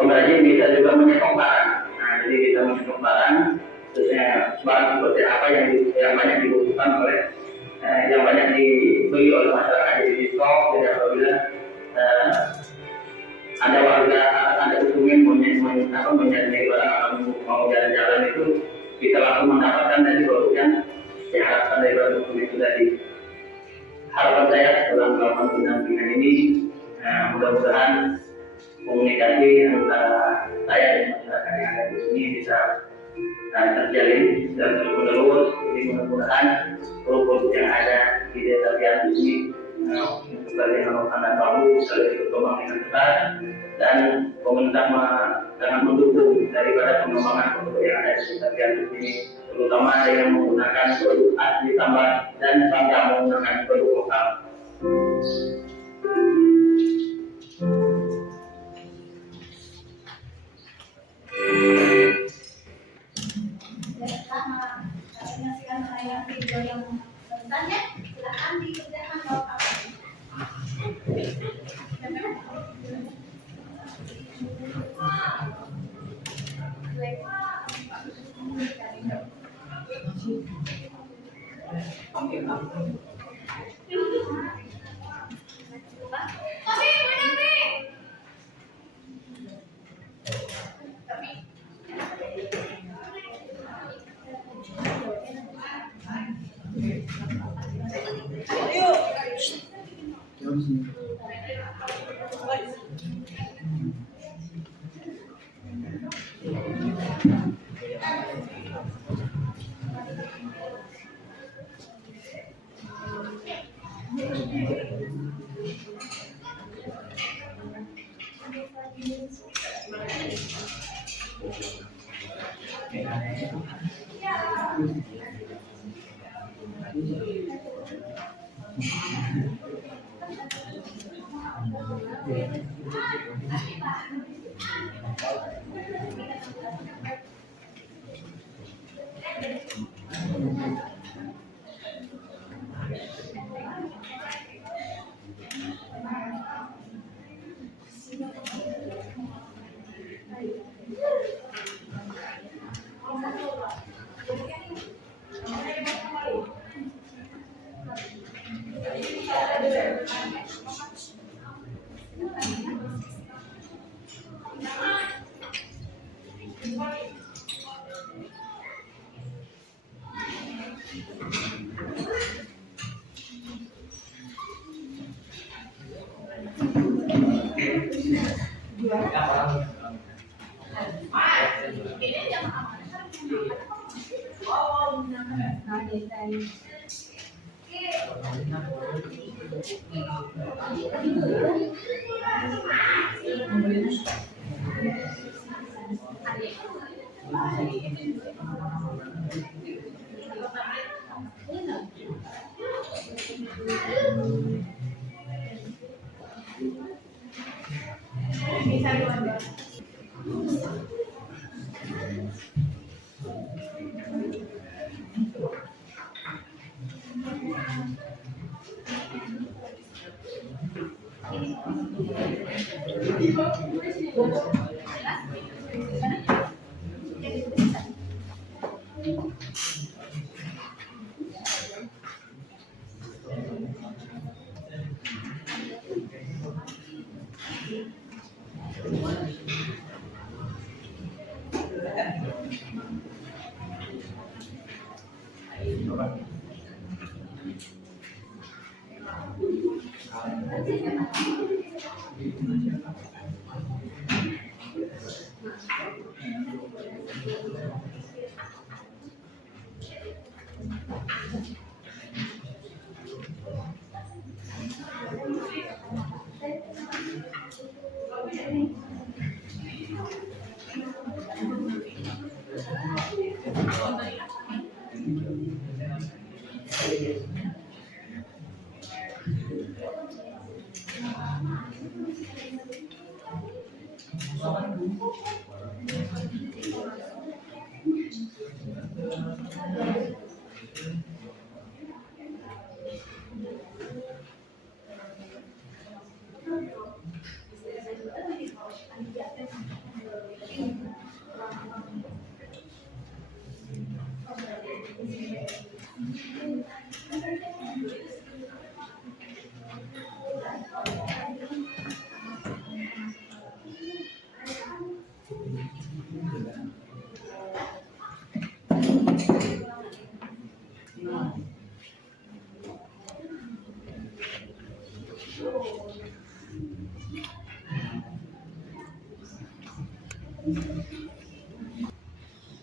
pengrajin bisa juga menyetop barang. Jadi bisa menyetop barang, khususnya barang seperti apa yang banyak dibutuhkan oleh yang banyak dibeli oleh masyarakat di stok. Jadi apabila ada warga, ada konsumen menyadari barang atau mau jalan-jalan itu bisa langsung mendapatkan dari produk yang diharapkan dari konsumen itu tadi. Harapan saya setelah melakukan pendampingan ini, mudah-mudahan komunikasi antara saya dan masyarakat yang ada di sini bisa terjalin dan terus-menerus. Jadi mudah-mudahan produk yang ada di desa Piantus ini sebagai tandan bambu bisa berkembang dengan besar, dan pemerintah sangat mendukung daripada pengembangan produk yang ada di desa Piantus ini, terutama dengan menggunakan produk asli tambah dan bangga menggunakan produk lokal. Menyaksikan tayangan video yang bertanya, silakan dikerjakan jawab apa.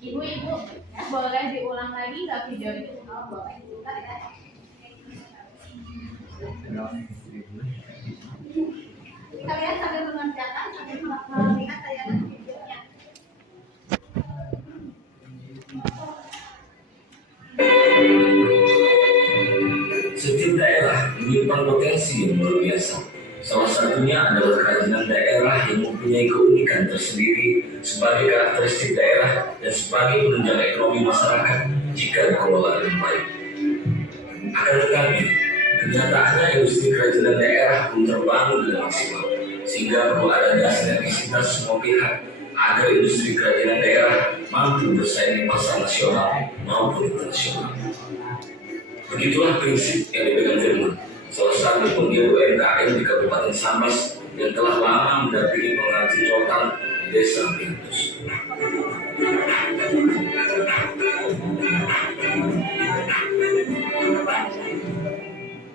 Ibu-ibu, boleh diulang lagi nggak video itu? Oh, boleh. Kalian sambil mengerjakan, sambil melihat tayangan videonya. Setiap daerah menyimpan potensi yang luar biasa. Salah satunya adalah kerajinan daerah yang mempunyai keunikan tersendiri sebagai karakteristik daerah dan sebagai penunjang ekonomi masyarakat jika dikelola dengan baik. Akan tetapi, kenyataannya industri kerajinan daerah belum terbangun dengan maksimal, sehingga perlu ada sinergisitas semua pihak agar industri kerajinan daerah mampu bersaing di pasar nasional maupun internasional. Begitulah prinsip yang dipegang Firman, salah satu penggiat UMKM di Kabupaten Sambas yang telah lama mendampingi pengrajin rotan di Desa Pintus.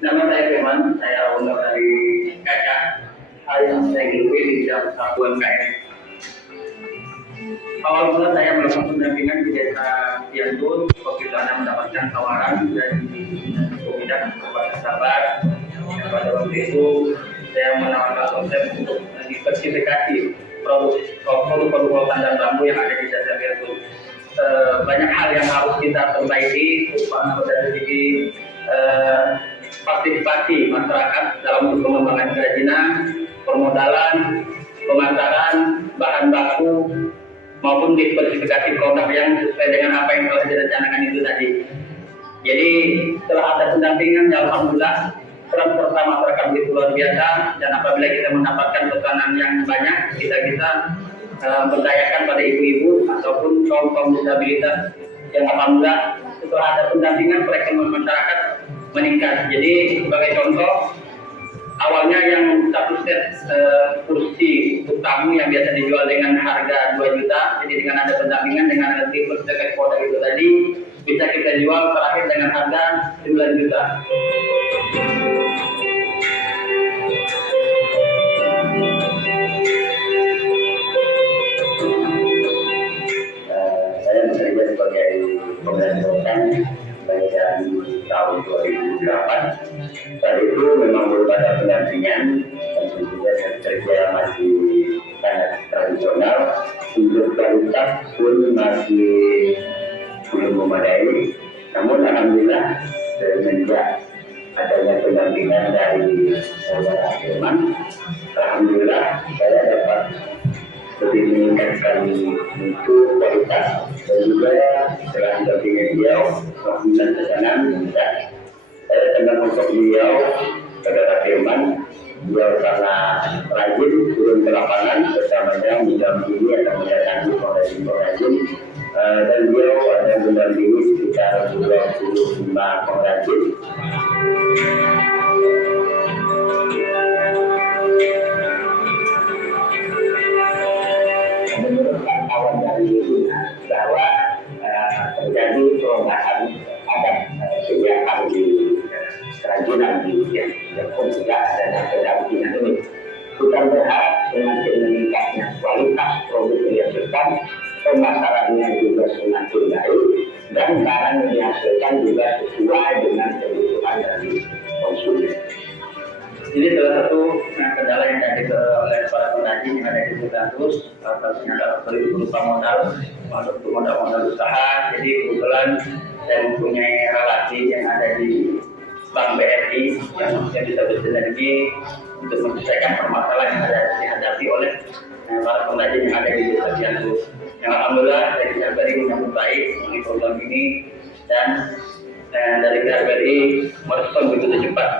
Nama saya Firman, saya owner dari usaha UMKM. Awal mula saya melakukan pendampingan di desa Cianjur, waktu itu Anda mendapatkan tawaran dari Bidang Kabupaten Sabar. Pada waktu itu saya menawarkan konsep untuk diversifikasi produk-produk rotan dan bambu yang ada di desa Cianjur. Banyak hal yang harus kita perbaiki, terutama dari segi partisipasi masyarakat dalam pengembangan kerajinan, permodalan, pemasaran, bahan baku, maupun diversifikasi produk yang sesuai dengan apa yang telah direncanakan itu tadi. Jadi setelah ada pendampingan, alhamdulillah peran serta masyarakat begitu luar biasa, dan apabila kita mendapatkan pesanan yang banyak, kita bisa berdayakan pada ibu-ibu ataupun kaum disabilitas yang alhamdulillah setelah ada pendampingan perekonomian masyarakat meningkat. Jadi sebagai contoh, awalnya yang satu set kursi untuk tamu yang biasa dijual dengan harga 2 juta, jadi dengan ada pendampingan dengan ada diversifikasi produk itu tadi bisa kita jual terakhir dengan harga 9 juta. Saya bekerja sebagai pengadilan dari tahun 2008. Saat itu memang belum ada pendampingan, dan tentunya kerja masih sangat tradisional, untuk kualitas pun masih belum memadai. Namun alhamdulillah semenjak adanya pendampingan dari saudara Firman, alhamdulillah saya dapat lebih meningkatkan untuk kualitas, dan juga setelah mendampingi beliau melakukan pesanan dan saya dengan untuk beliau saudara Firman, beliau sangat rajin turun ke lapangan bersamanya mendampingi atau mendatangi pengrajin, dan beliau ada mendampingi sekitar 25 pengrajin. Menurut pantauan dari bahwa terjadi perubahan ada kegiatan di kerajinan di Cianjur juga ada pendampingan ini. Kita berharap semakin meningkatnya kualitas produk yang dihasilkan, pemasarannya juga semakin baik, dan barang yang dihasilkan juga sesuai dengan kebutuhan dari konsumen. Ini salah satu kendala yang dihadapi oleh para pengrajin yang ada di Cianjur. Salah satunya adalah berupa modal usaha. Jadi kebetulan saya mempunyai relasi yang ada di Bank BRI yang bisa bersinergi untuk menyelesaikan permasalahan yang ada dihadapi oleh para pengrajin yang ada di desa Cianjur. Yang alhamdulillah dari pihak BRI menyambut baik mengenai program ini, dan dari pihak BRI merespon begitu cepat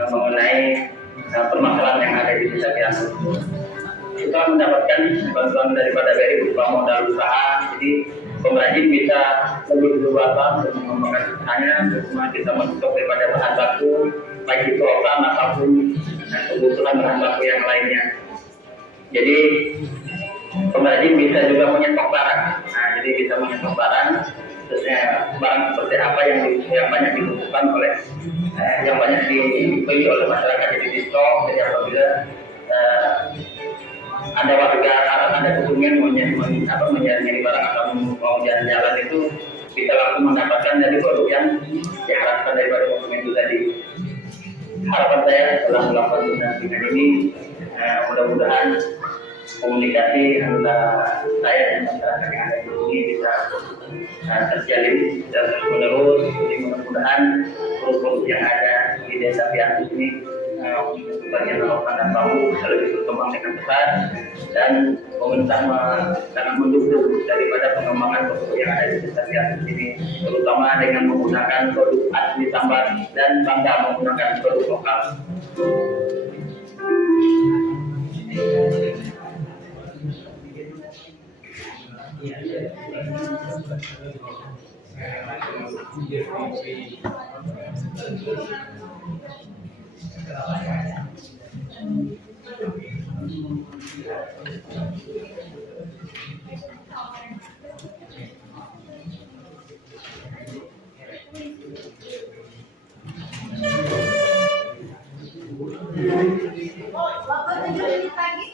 mengenai permasalahan yang ada di desa Cianjur. Kita mendapatkan bantuan daripada BRI berupa modal usaha, jadi pengrajin bisa lebih leluasa untuk mengembangkan usahanya, terutama kita mensupport daripada bahan baku, baik itu rotan ataupun kebutuhan bahan baku yang lainnya. Jadi pengrajin bisa juga menyetok barang. Jadi bisa menyetok barang, khususnya barang seperti apa yang banyak dibutuhkan oleh yang banyak dibeli oleh masyarakat, jadi di stok. Jadi apabila ada warga ada kepentingan mencari barang atau mau jalan-jalan, itu bisa langsung mendapatkan dari produk yang diharapkan daripada konsumen itu tadi. Harapan saya setelah melakukan pendampingan ini, mudah-mudahan komunikasi antara saya dan masyarakat yang ada di sini bisa terjalin dan terus menerus. Jadi mudah-mudahan produk-produk yang ada di desa Cianjur ini bagian rotan dan bambu bisa lebih berkembang dengan besar, dan pemerintah sangat mendukung daripada pengembangan produk yang ada di desa Cianjur ini, terutama dengan menggunakan produk asli Sambar dan bangga menggunakan produk lokal. Bapak 7 menit lagi.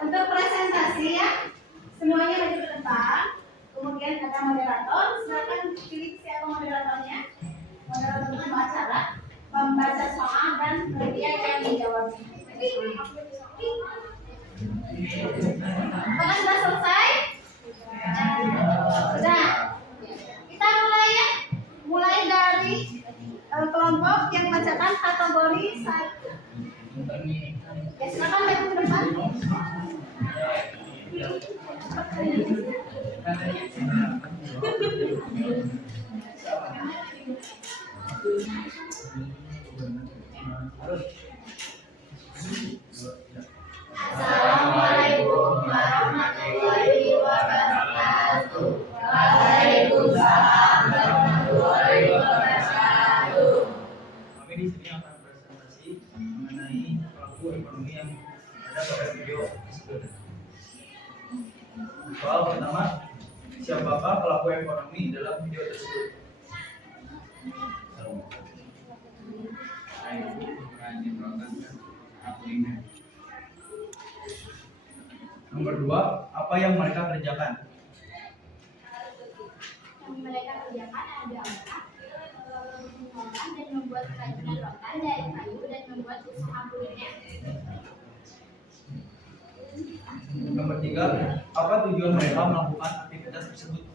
Untuk presentasi ya, semuanya maju ke depan. Kemudian ada moderator, silakan pilih siapa moderatornya. Moderator pembicara, membaca soal dan kemudian yang menjawabnya. Apakah sudah selesai? Sudah. Kita mulai ya. Mulai dari kelompok yang membacakan kategori 1. Ya, silakan maju ke depan. Assalamualaikum warahmatullahi wabarakatuh. Waalaikumsalam. kedua, apa yang mereka kerjakan? Yang mereka kerjakan adalah mengolah dan membuat kerajinan rotan dari kayu dan membuat usaha kuliner. Nomor tiga, apa tujuan mereka melakukan aktivitas tersebut?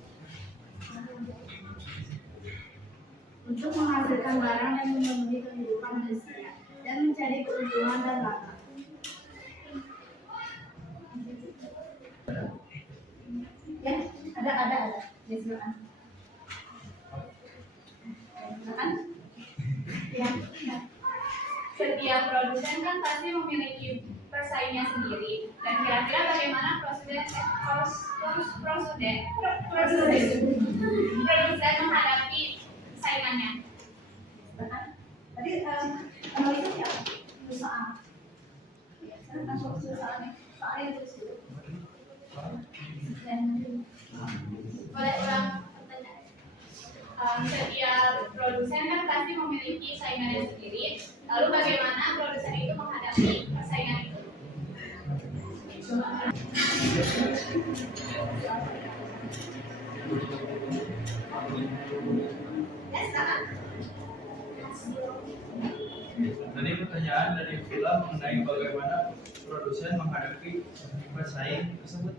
Untuk menghasilkan barang dan memenuhi kehidupan manusia dan mencari keuntungan dan laba. Ya, ada. Ya, silakan. Silakan. Ya. Setiap produsen kan pasti memiliki persaingnya sendiri. Dan kira-kira bagaimana produsen menghadapi saingannya? Tadi analisis ya, soal. Ya, saya langsung ke soalnya itu dulu. Boleh ulang pertanyaan? Setiap produsen kan pasti memiliki saingannya sendiri. Lalu bagaimana produsen itu menghadapi persaingan itu? Tadi pertanyaan dari film mengenai bagaimana produsen menghadapi pesaing tersebut.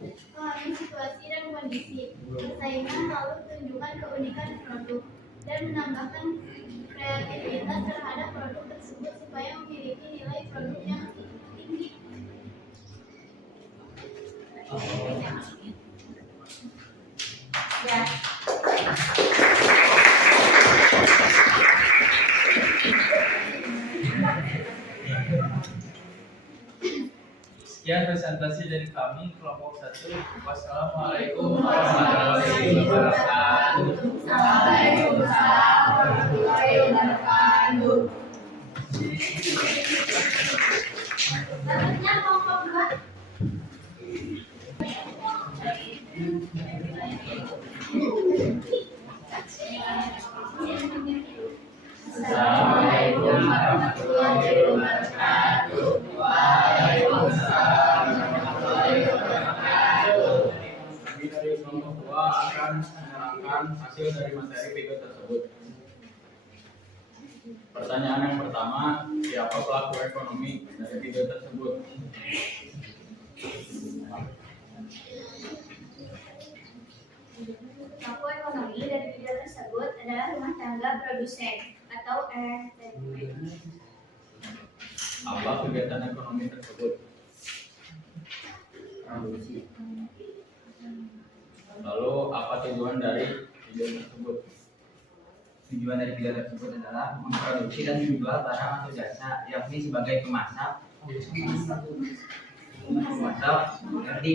Memahami situasi dan kondisi, persaingan lalu tunjukkan keunikan produk dan menambahkan kreativitas terhadap produk tersebut supaya memiliki nilai produk yang tinggi. Ya. Sekian presentasi dari kami kelompok 1. Wassalamualaikum warahmatullahi wabarakatuh. Waalaikumsalam warahmatullahi wabarakatuh. Selanjutnya kelompok 2. Assalamualaikum warahmatullahi wabarakatuh. Waalaikumsalam warahmatullahi wabarakatuh. Kami dari kelompok 2 akan menerangkan hasil dari materi video tersebut. Pertanyaan yang pertama, siapa pelaku ekonomi dari video tersebut? Pelaku ekonomi dari video tersebut adalah rumah tangga produsen atau RTP. Apa kegiatan ekonomi tersebut? Lalu apa tujuan dari video tersebut? Tujuan dari video tersebut adalah memproduksi dan menjual barang atau jasa, yakni sebagai pemasak di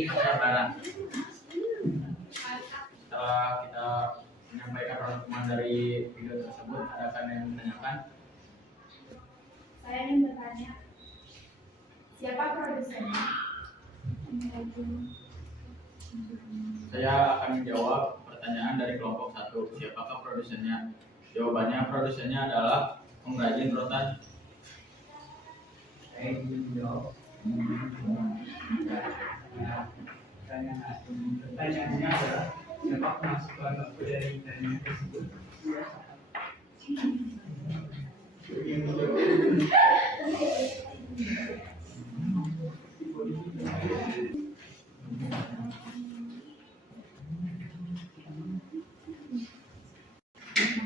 pasar barang. Setelah kita menyampaikan rangkuman dari video tersebut, adakah yang menanyakan? Saya ingin bertanya, siapa produsennya? Saya akan menjawab pertanyaan dari kelompok 1. Siapakah produsennya? Jawabannya, produsennya adalah pengrajin rotan. Pertanyaannya adalah siapa pemasukan baku dari jaringan tersebut?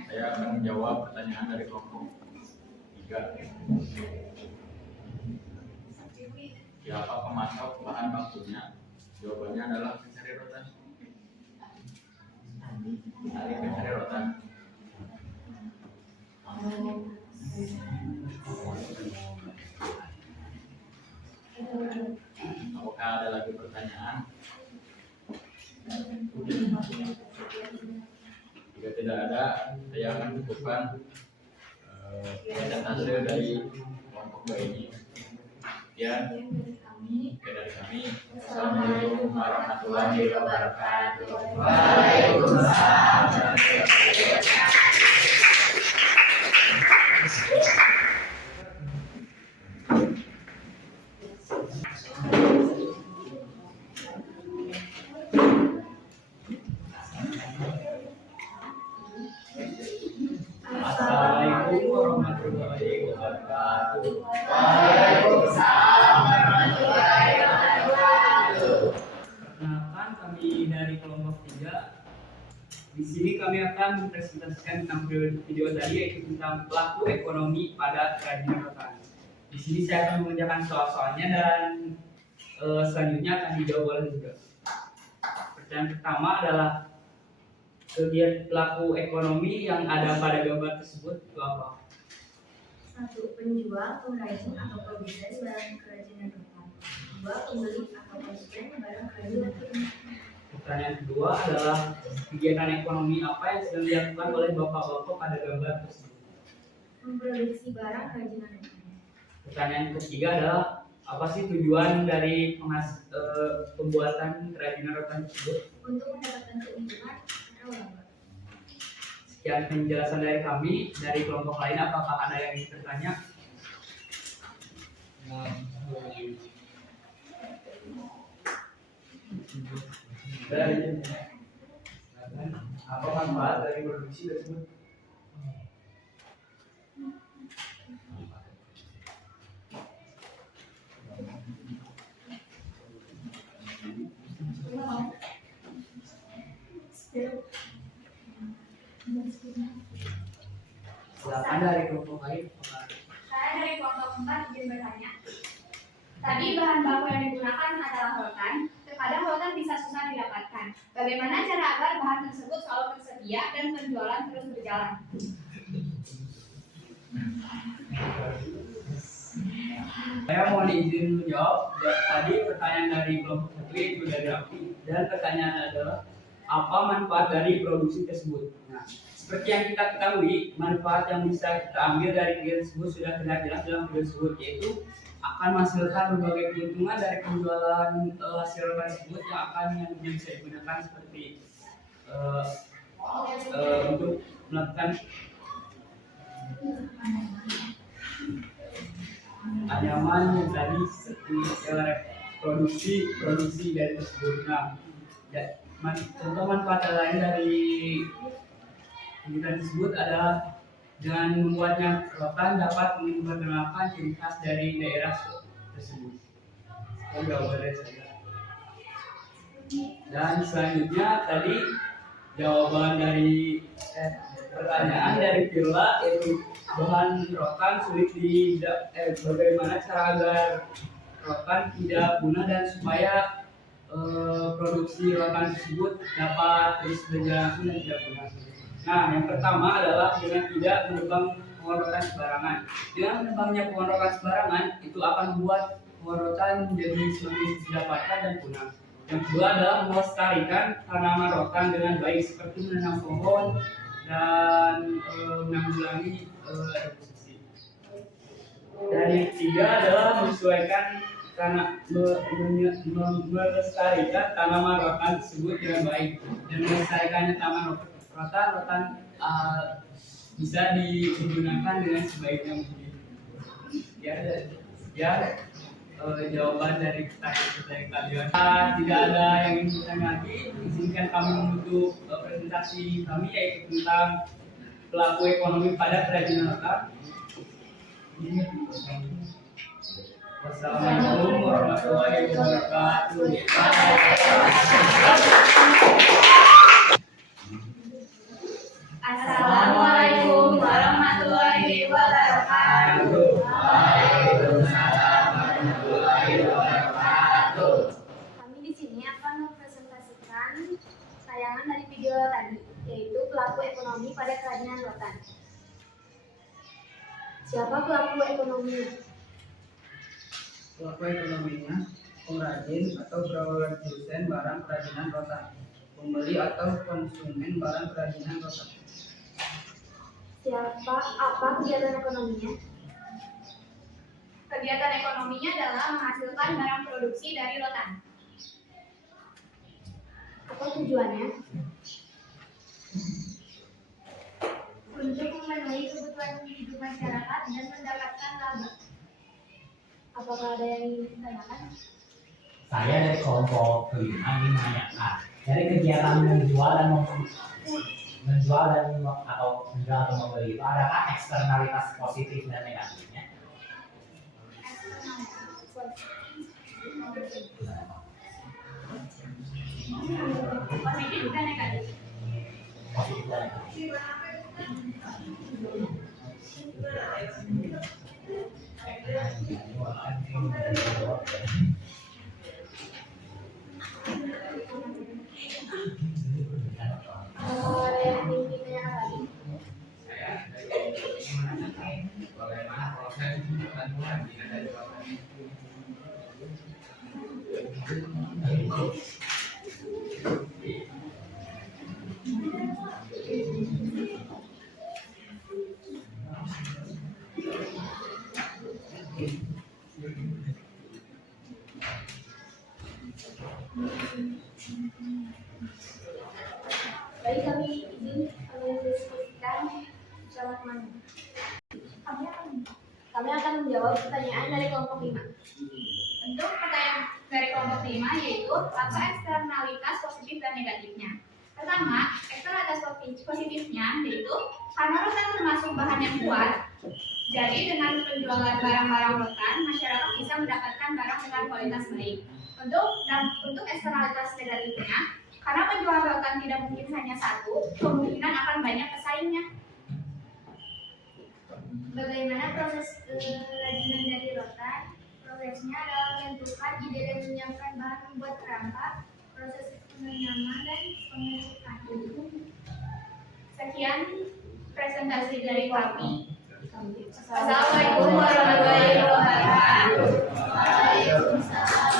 Saya akan menjawab pertanyaan dari kelompok 3. Siapa pemasok bahan bakunya? Jawabannya adalah pencari rotan. Pencari rotan. Apakah ada lagi pertanyaan? Jika tidak ada, saya akan cukupkan presentase dari kelompok 2 ini. Sekian dari kami. Assalamualaikum warahmatullahi wabarakatuh. Waalaikumsalam warahmatullahi wabarakatuh. dari kelompok 3. Di sini kami akan mempresentasikan tentang video tadi, yaitu tentang pelaku ekonomi pada kerajinan rotan. Di sini saya akan mengerjakan soal-soalnya dan selanjutnya akan dijawab oleh juga. Pertanyaan pertama adalah kegiatan pelaku ekonomi yang ada pada gambar tersebut itu apa? 1. Penjual, pengrajin atau produsen barang kerajinan rotan. 2. Pembeli atau konsumen barang kerajinan rotan. Pertanyaan kedua adalah kegiatan ekonomi apa yang sedang dilakukan oleh bapak-bapak pada gambar tersebut? Memproduksi barang kerajinan rotan. Pertanyaan ketiga adalah apa sih tujuan dari pembuatan kerajinan rotan tersebut? Untuk mendapatkan keuntungan atau laba. Sekian penjelasan dari kami. Dari kelompok lain, apakah ada yang ingin bertanya? Apa manfaat dari produksi tersebut? Silakan dari kelompok lain. Saya dari kelompok 4 izin bertanya. Tadi bahan baku yang digunakan adalah rotan. Terkadang rotan bisa susah didapatkan. Bagaimana cara agar bahan tersebut selalu tersedia dan penjualan terus berjalan? Saya mohon izin menjawab. Tadi pertanyaan dari kelompok 1 itu dari Rafi, dan pertanyaan adalah apa manfaat dari produksi tersebut. Nah, seperti yang kita ketahui, manfaat yang bisa kita ambil dari kegiatan tersebut sudah terlihat jelas dalam video tersebut, yaitu akan menghasilkan berbagai keuntungan dari penjualan hasil tersebut yang bisa digunakan seperti untuk melakukan anyaman yang tadi seperti produksi dari tersebut. Nah, contoh manfaat lain dari kegiatan tersebut adalah dengan membuatnya rotan dapat memperkenalkan ciri khas dari daerah tersebut. Itu jawaban dari saya. Dan selanjutnya tadi jawaban dari pertanyaan dari Firla, yaitu bahan rotan sulit bagaimana cara agar rotan tidak punah dan supaya produksi rotan tersebut dapat terus berjalan dan tidak punah. Nah, yang pertama adalah dengan tidak menebang pohon rotan sembarangan. Dengan menebangnya pohon rotan sembarangan, itu akan membuat pohon rotan menjadi semakin didapatkan dan punah. Yang kedua adalah melestarikan tanaman rotan dengan baik, seperti menanam pohon dan menanggulangi deposisi. Dan yang ketiga adalah menyesuaikan melestarikan tanaman rotan tersebut dengan baik, dan melestarikannya tanaman rotan bisa digunakan dengan sebaiknya mungkin. Ya, jawaban dari pertanyaan kalian. Tidak ada yang ingin bertanya lagi. Izinkan kami menutup presentasi kami, yaitu tentang pelaku ekonomi pada kerajinan rotan. Wassalamualaikum warahmatullahi wabarakatuh. Assalamualaikum warahmatullahi wabarakatuh. Kami di sini akan mempresentasikan tayangan dari video tadi, yaitu pelaku ekonomi pada kerajinan rotan. Siapa pelaku ekonominya? Pelaku ekonominya pengrajin atau produsen barang kerajinan rotan, pembeli atau konsumen barang kerajinan rotan. Apa kegiatan ekonominya? Kegiatan ekonominya adalah menghasilkan barang produksi dari rotan. Apa tujuannya? Untuk memenuhi kebutuhan hidup masyarakat dan mendapatkan laba. Apakah ada yang ingin ditanyakan? Saya dari kelompok 5 ingin menanyakan dari kegiatan menjual atau membeli itu adakah eksternalitas positif dan negatifnya? Positif bukan negatif. Bagaimana proses kandungan jika ada jawaban? Baik, kami izin mendiskusikan jawab mana. Kami akan menjawab pertanyaan dari kelompok 5. Untuk pertanyaan dari kelompok 5 yaitu apa eksternalitas positif dan negatifnya. Pertama, eksternalitas positifnya yaitu karena rotan termasuk bahan yang kuat, jadi dengan penjualan barang-barang rotan, masyarakat bisa mendapatkan barang dengan kualitas baik. Untuk eksternalitas negatifnya, karena penjualan rotan tidak mungkin hanya satu, kemungkinan akan banyak pesaingnya. Bagaimana proses kerajinan dari rotan? Prosesnya adalah menentukan ide dan menyiapkan bahan membuat perangkat, proses penyamaan dan pengecekan. Sekian presentasi dari kami. Assalamualaikum warahmatullahi wabarakatuh. Waalaikumsalam.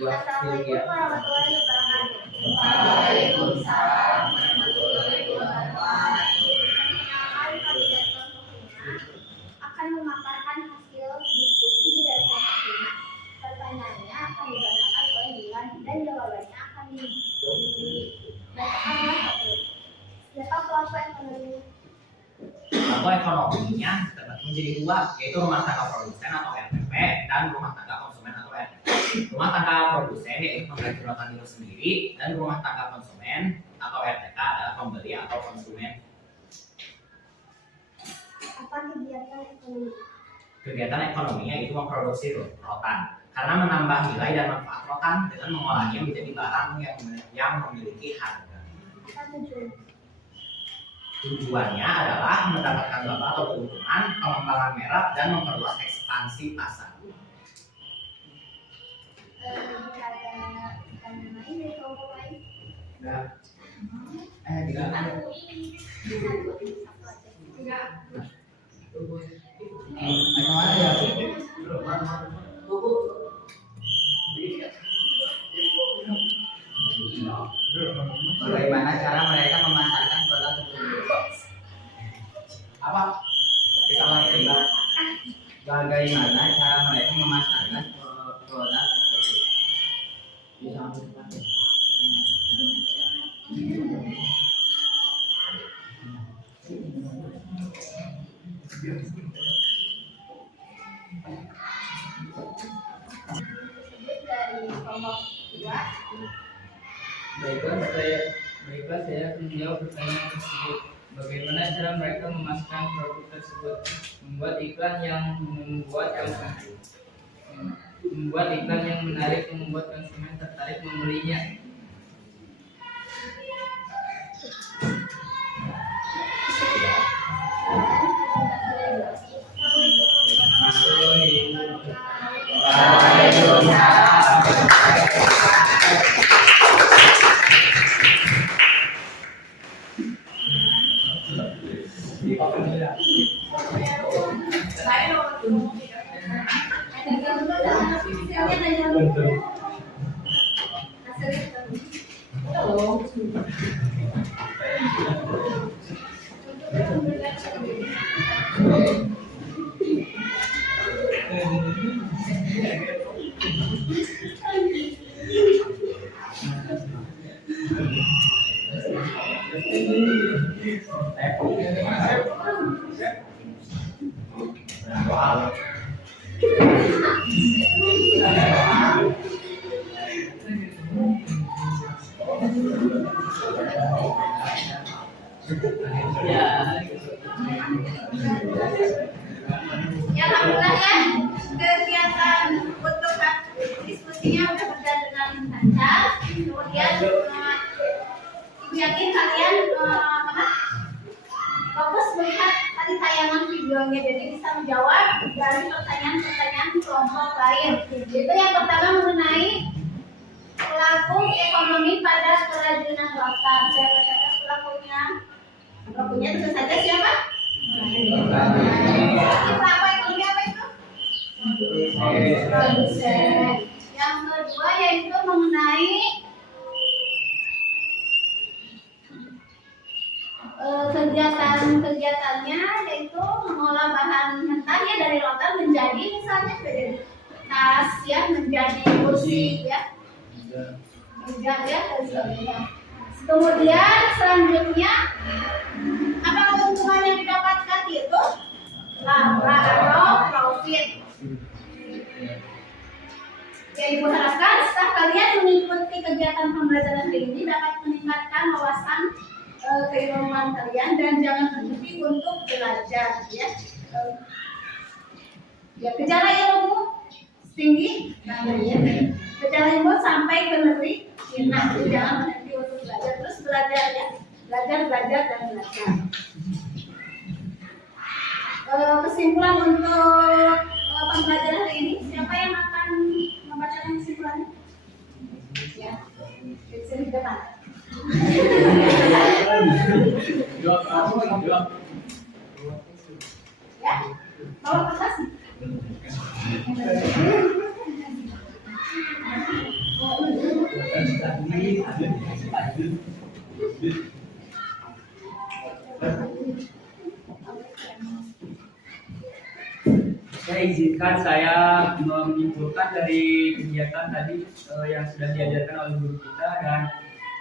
Assalamualaikum warahmatullahi wabarakatuh. Waalaikumsalam warahmatullahi wabarakatuh. Kami dari kelompok 5 akan memaparkan hasil diskusi dari kelompok 5. Pertanyaannya akan dibacakan oleh Dilan dan jawabannya akan dibacakan oleh April. Siapa kelompok ekonomi? Kelompok ekonominya terbagi menjadi dua, yaitu rumah tangga produsen atau RTP dan rumah tangga konsumen atau RT. Rumah tangga produsen yaitu pembeli rotan itu sendiri, dan rumah tangga konsumen atau RTK adalah pembeli atau konsumen. Apa kegiatan ekonomi? Kegiatan ekonominya itu memproduksi rotan karena menambah nilai dan manfaat rotan dengan mengolahnya menjadi barang yang memiliki harga. Apa tujuan? Tujuannya adalah mendapatkan laba atau keuntungan, pengembangan merek, dan memperluas ekspansi pasar. Jika ada pertanyaan lain dari kelompok lain? Enggak. Tidak ada. Aku ini satu aja. Enggak. Mana ya? Bagaimana cara mereka memasarkan produk tersebut? Apa? Kita lagi bagaimana cara mereka memasarkan produk tersebut? Dari kelompok 2. Baiklah, saya akan menjawab pertanyaan tersebut. Bagaimana cara mereka memasarkan produk tersebut? Membuat iklan yang menarik, membuat konsumen tertarik membelinya. Ya, alhamdulillah ya, kegiatan untuk diskusinya udah berjalan dengan lancar. Kemudian ibu yakin kalian fokus melihat tadi tayangan videonya, jadi bisa menjawab dari pertanyaan-pertanyaan kelompok lain. Itu yang pertama mengenai pelaku ekonomi pada kerajinan rotan. Saya bacakan pelakunya. Pelakunya tentu saja siapa? Pelaku ekonomi apa itu? Produsen. Yang kedua yaitu mengenai kegiatannya, yaitu mengolah bahan mentah ya dari rotan menjadi misalnya menjadi tas ya, menjadi kursi ya, meja ya, dan sebagainya. Kemudian selanjutnya apa keuntungan yang didapatkan itu? Laba atau profit. Ya, ibu harapkan setelah kalian mengikuti kegiatan pembelajaran ini dapat meningkatkan wawasan keilmuan kalian dan jangan berhenti untuk belajar ya. Ya, kejar ilmu tinggi, kejar ilmu sampai ke negeri. Nah, jangan berhenti untuk belajar, terus belajar ya, belajar dan belajar. Kesimpulan untuk pembelajaran hari ini, siapa yang akan membacakan kesimpulannya? Ya, di sini di depan. Ya, bawa kertas. Izinkan saya menyimpulkan dari kegiatan tadi yang sudah diajarkan oleh guru kita dan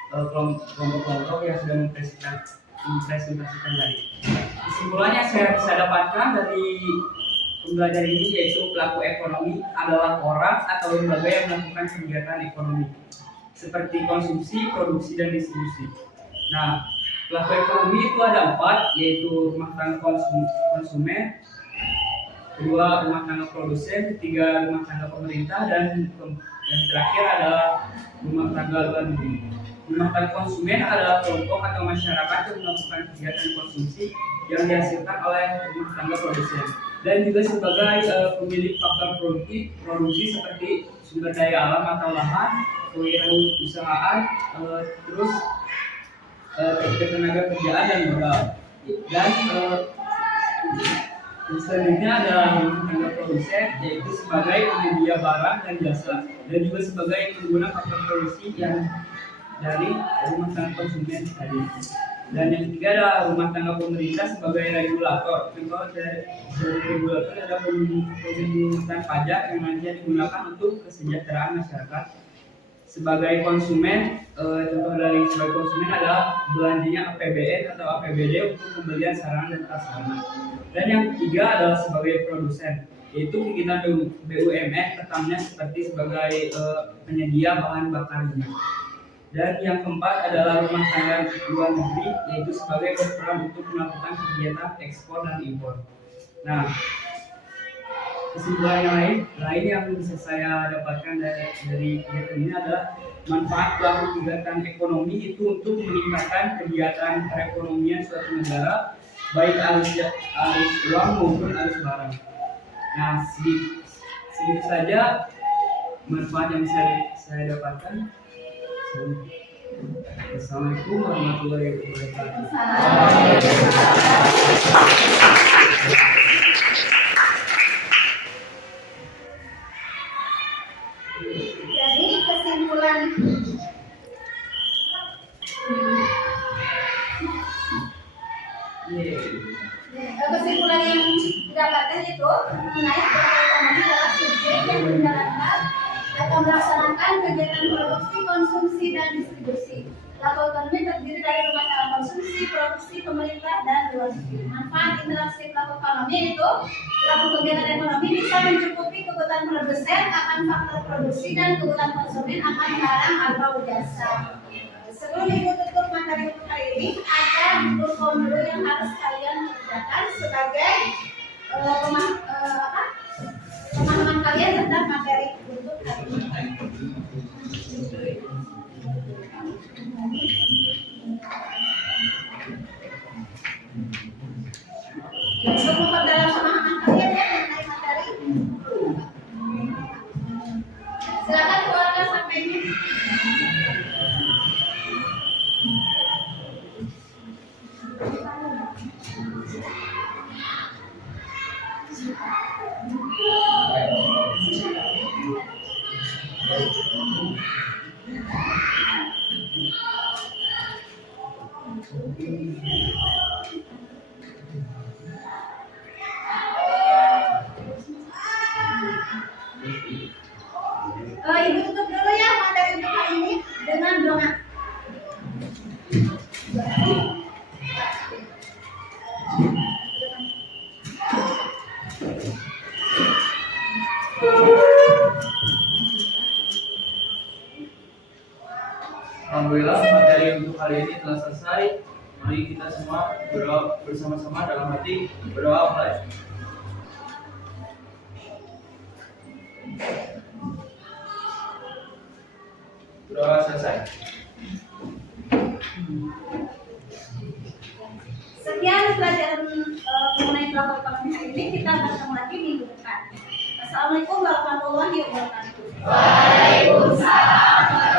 kelompok-kelompok yang sudah mempresentasikan tadi. Kesimpulannya saya bisa dapatkan dari pembelajaran ini yaitu pelaku ekonomi adalah orang atau lembaga yang melakukan kegiatan ekonomi seperti konsumsi, produksi, dan distribusi. Nah, pelaku ekonomi itu ada 4, yaitu rumah tangga konsumen, kedua rumah tangga produsen, ketiga rumah tangga pemerintah, dan yang terakhir adalah rumah tangga luar negeri. Rumah tangga konsumen adalah kelompok atau masyarakat yang melakukan kegiatan konsumsi yang dihasilkan oleh rumah tangga produsen, dan juga sebagai pemilik faktor produksi seperti sumber daya alam atau lahan, kewirausahaan, terus tenaga kerjaan dan modal. Dan selanjutnya adalah rumah tangga produsen, yaitu sebagai penyedia barang dan jasa, dan juga sebagai pengguna faktor produksi yang dari rumah tangga konsumen tadi. Dan yang ketiga adalah rumah tangga pemerintah sebagai regulator. Contoh dari regulator ada pemungutan pajak yang nantinya digunakan untuk kesejahteraan masyarakat. Sebagai konsumen, contoh dari sebagai konsumen adalah belanjanya APBN atau APBD untuk pembelian sarana dan prasarana. Dan yang ketiga adalah sebagai produsen, yaitu kegiatan BUMN pertamanya seperti sebagai penyedia bahan bakar minyak. Dan yang keempat adalah rumah tangga luar negeri, yaitu sebagai berperan untuk melakukan kegiatan ekspor dan impor. Nah, kesimpulan yang lain yang bisa saya dapatkan dari kegiatan ini adalah manfaat pelaku kegiatan ekonomi itu untuk meningkatkan kegiatan perekonomian suatu negara, baik arus uang maupun arus barang. Nah, sedikit saja manfaat yang saya dapatkan. Assalamualaikum warahmatullahi wabarakatuh. Jadi kesimpulan yang didapatkan itu mengenai ekonomi adalah subjek yang menjalankan atau melaksanakan kegiatan produksi, konsumsi, dan distribusi. Pelaku ekonomi terdiri dari rumah tangga konsumsi, produksi, pemerintah, dan luar negeri. Manfaat interaksi pelaku ekonomi itu pelaku kegiatan ekonomi bisa mencukupi kebutuhan produsen akan faktor produksi dan kebutuhan konsumen akan barang atau jasa. Sebelum ibu tutup materi untuk hari ini, ada 10 formulir yang harus kalian kerjakan sebagai pemahaman kalian tentang materi untuk hari ini. Untuk memperdalam pemahaman kalian ya mengenai materi, silakan keluarkan sampai ini. Ibu tutup dulu ya materi untuk hari ini dengan doa. Alhamdulillah materi untuk hari ini telah selesai. Mari kita semua berdoa bersama-sama dalam hati. Berdoa mulai. Berdoa selesai. Sekian pelajaran mengenai pelaku ekonomi hari ini. Kita bertemu lagi minggu depan. Assalamualaikum warahmatullahi wabarakatuh. Waalaikumsalam.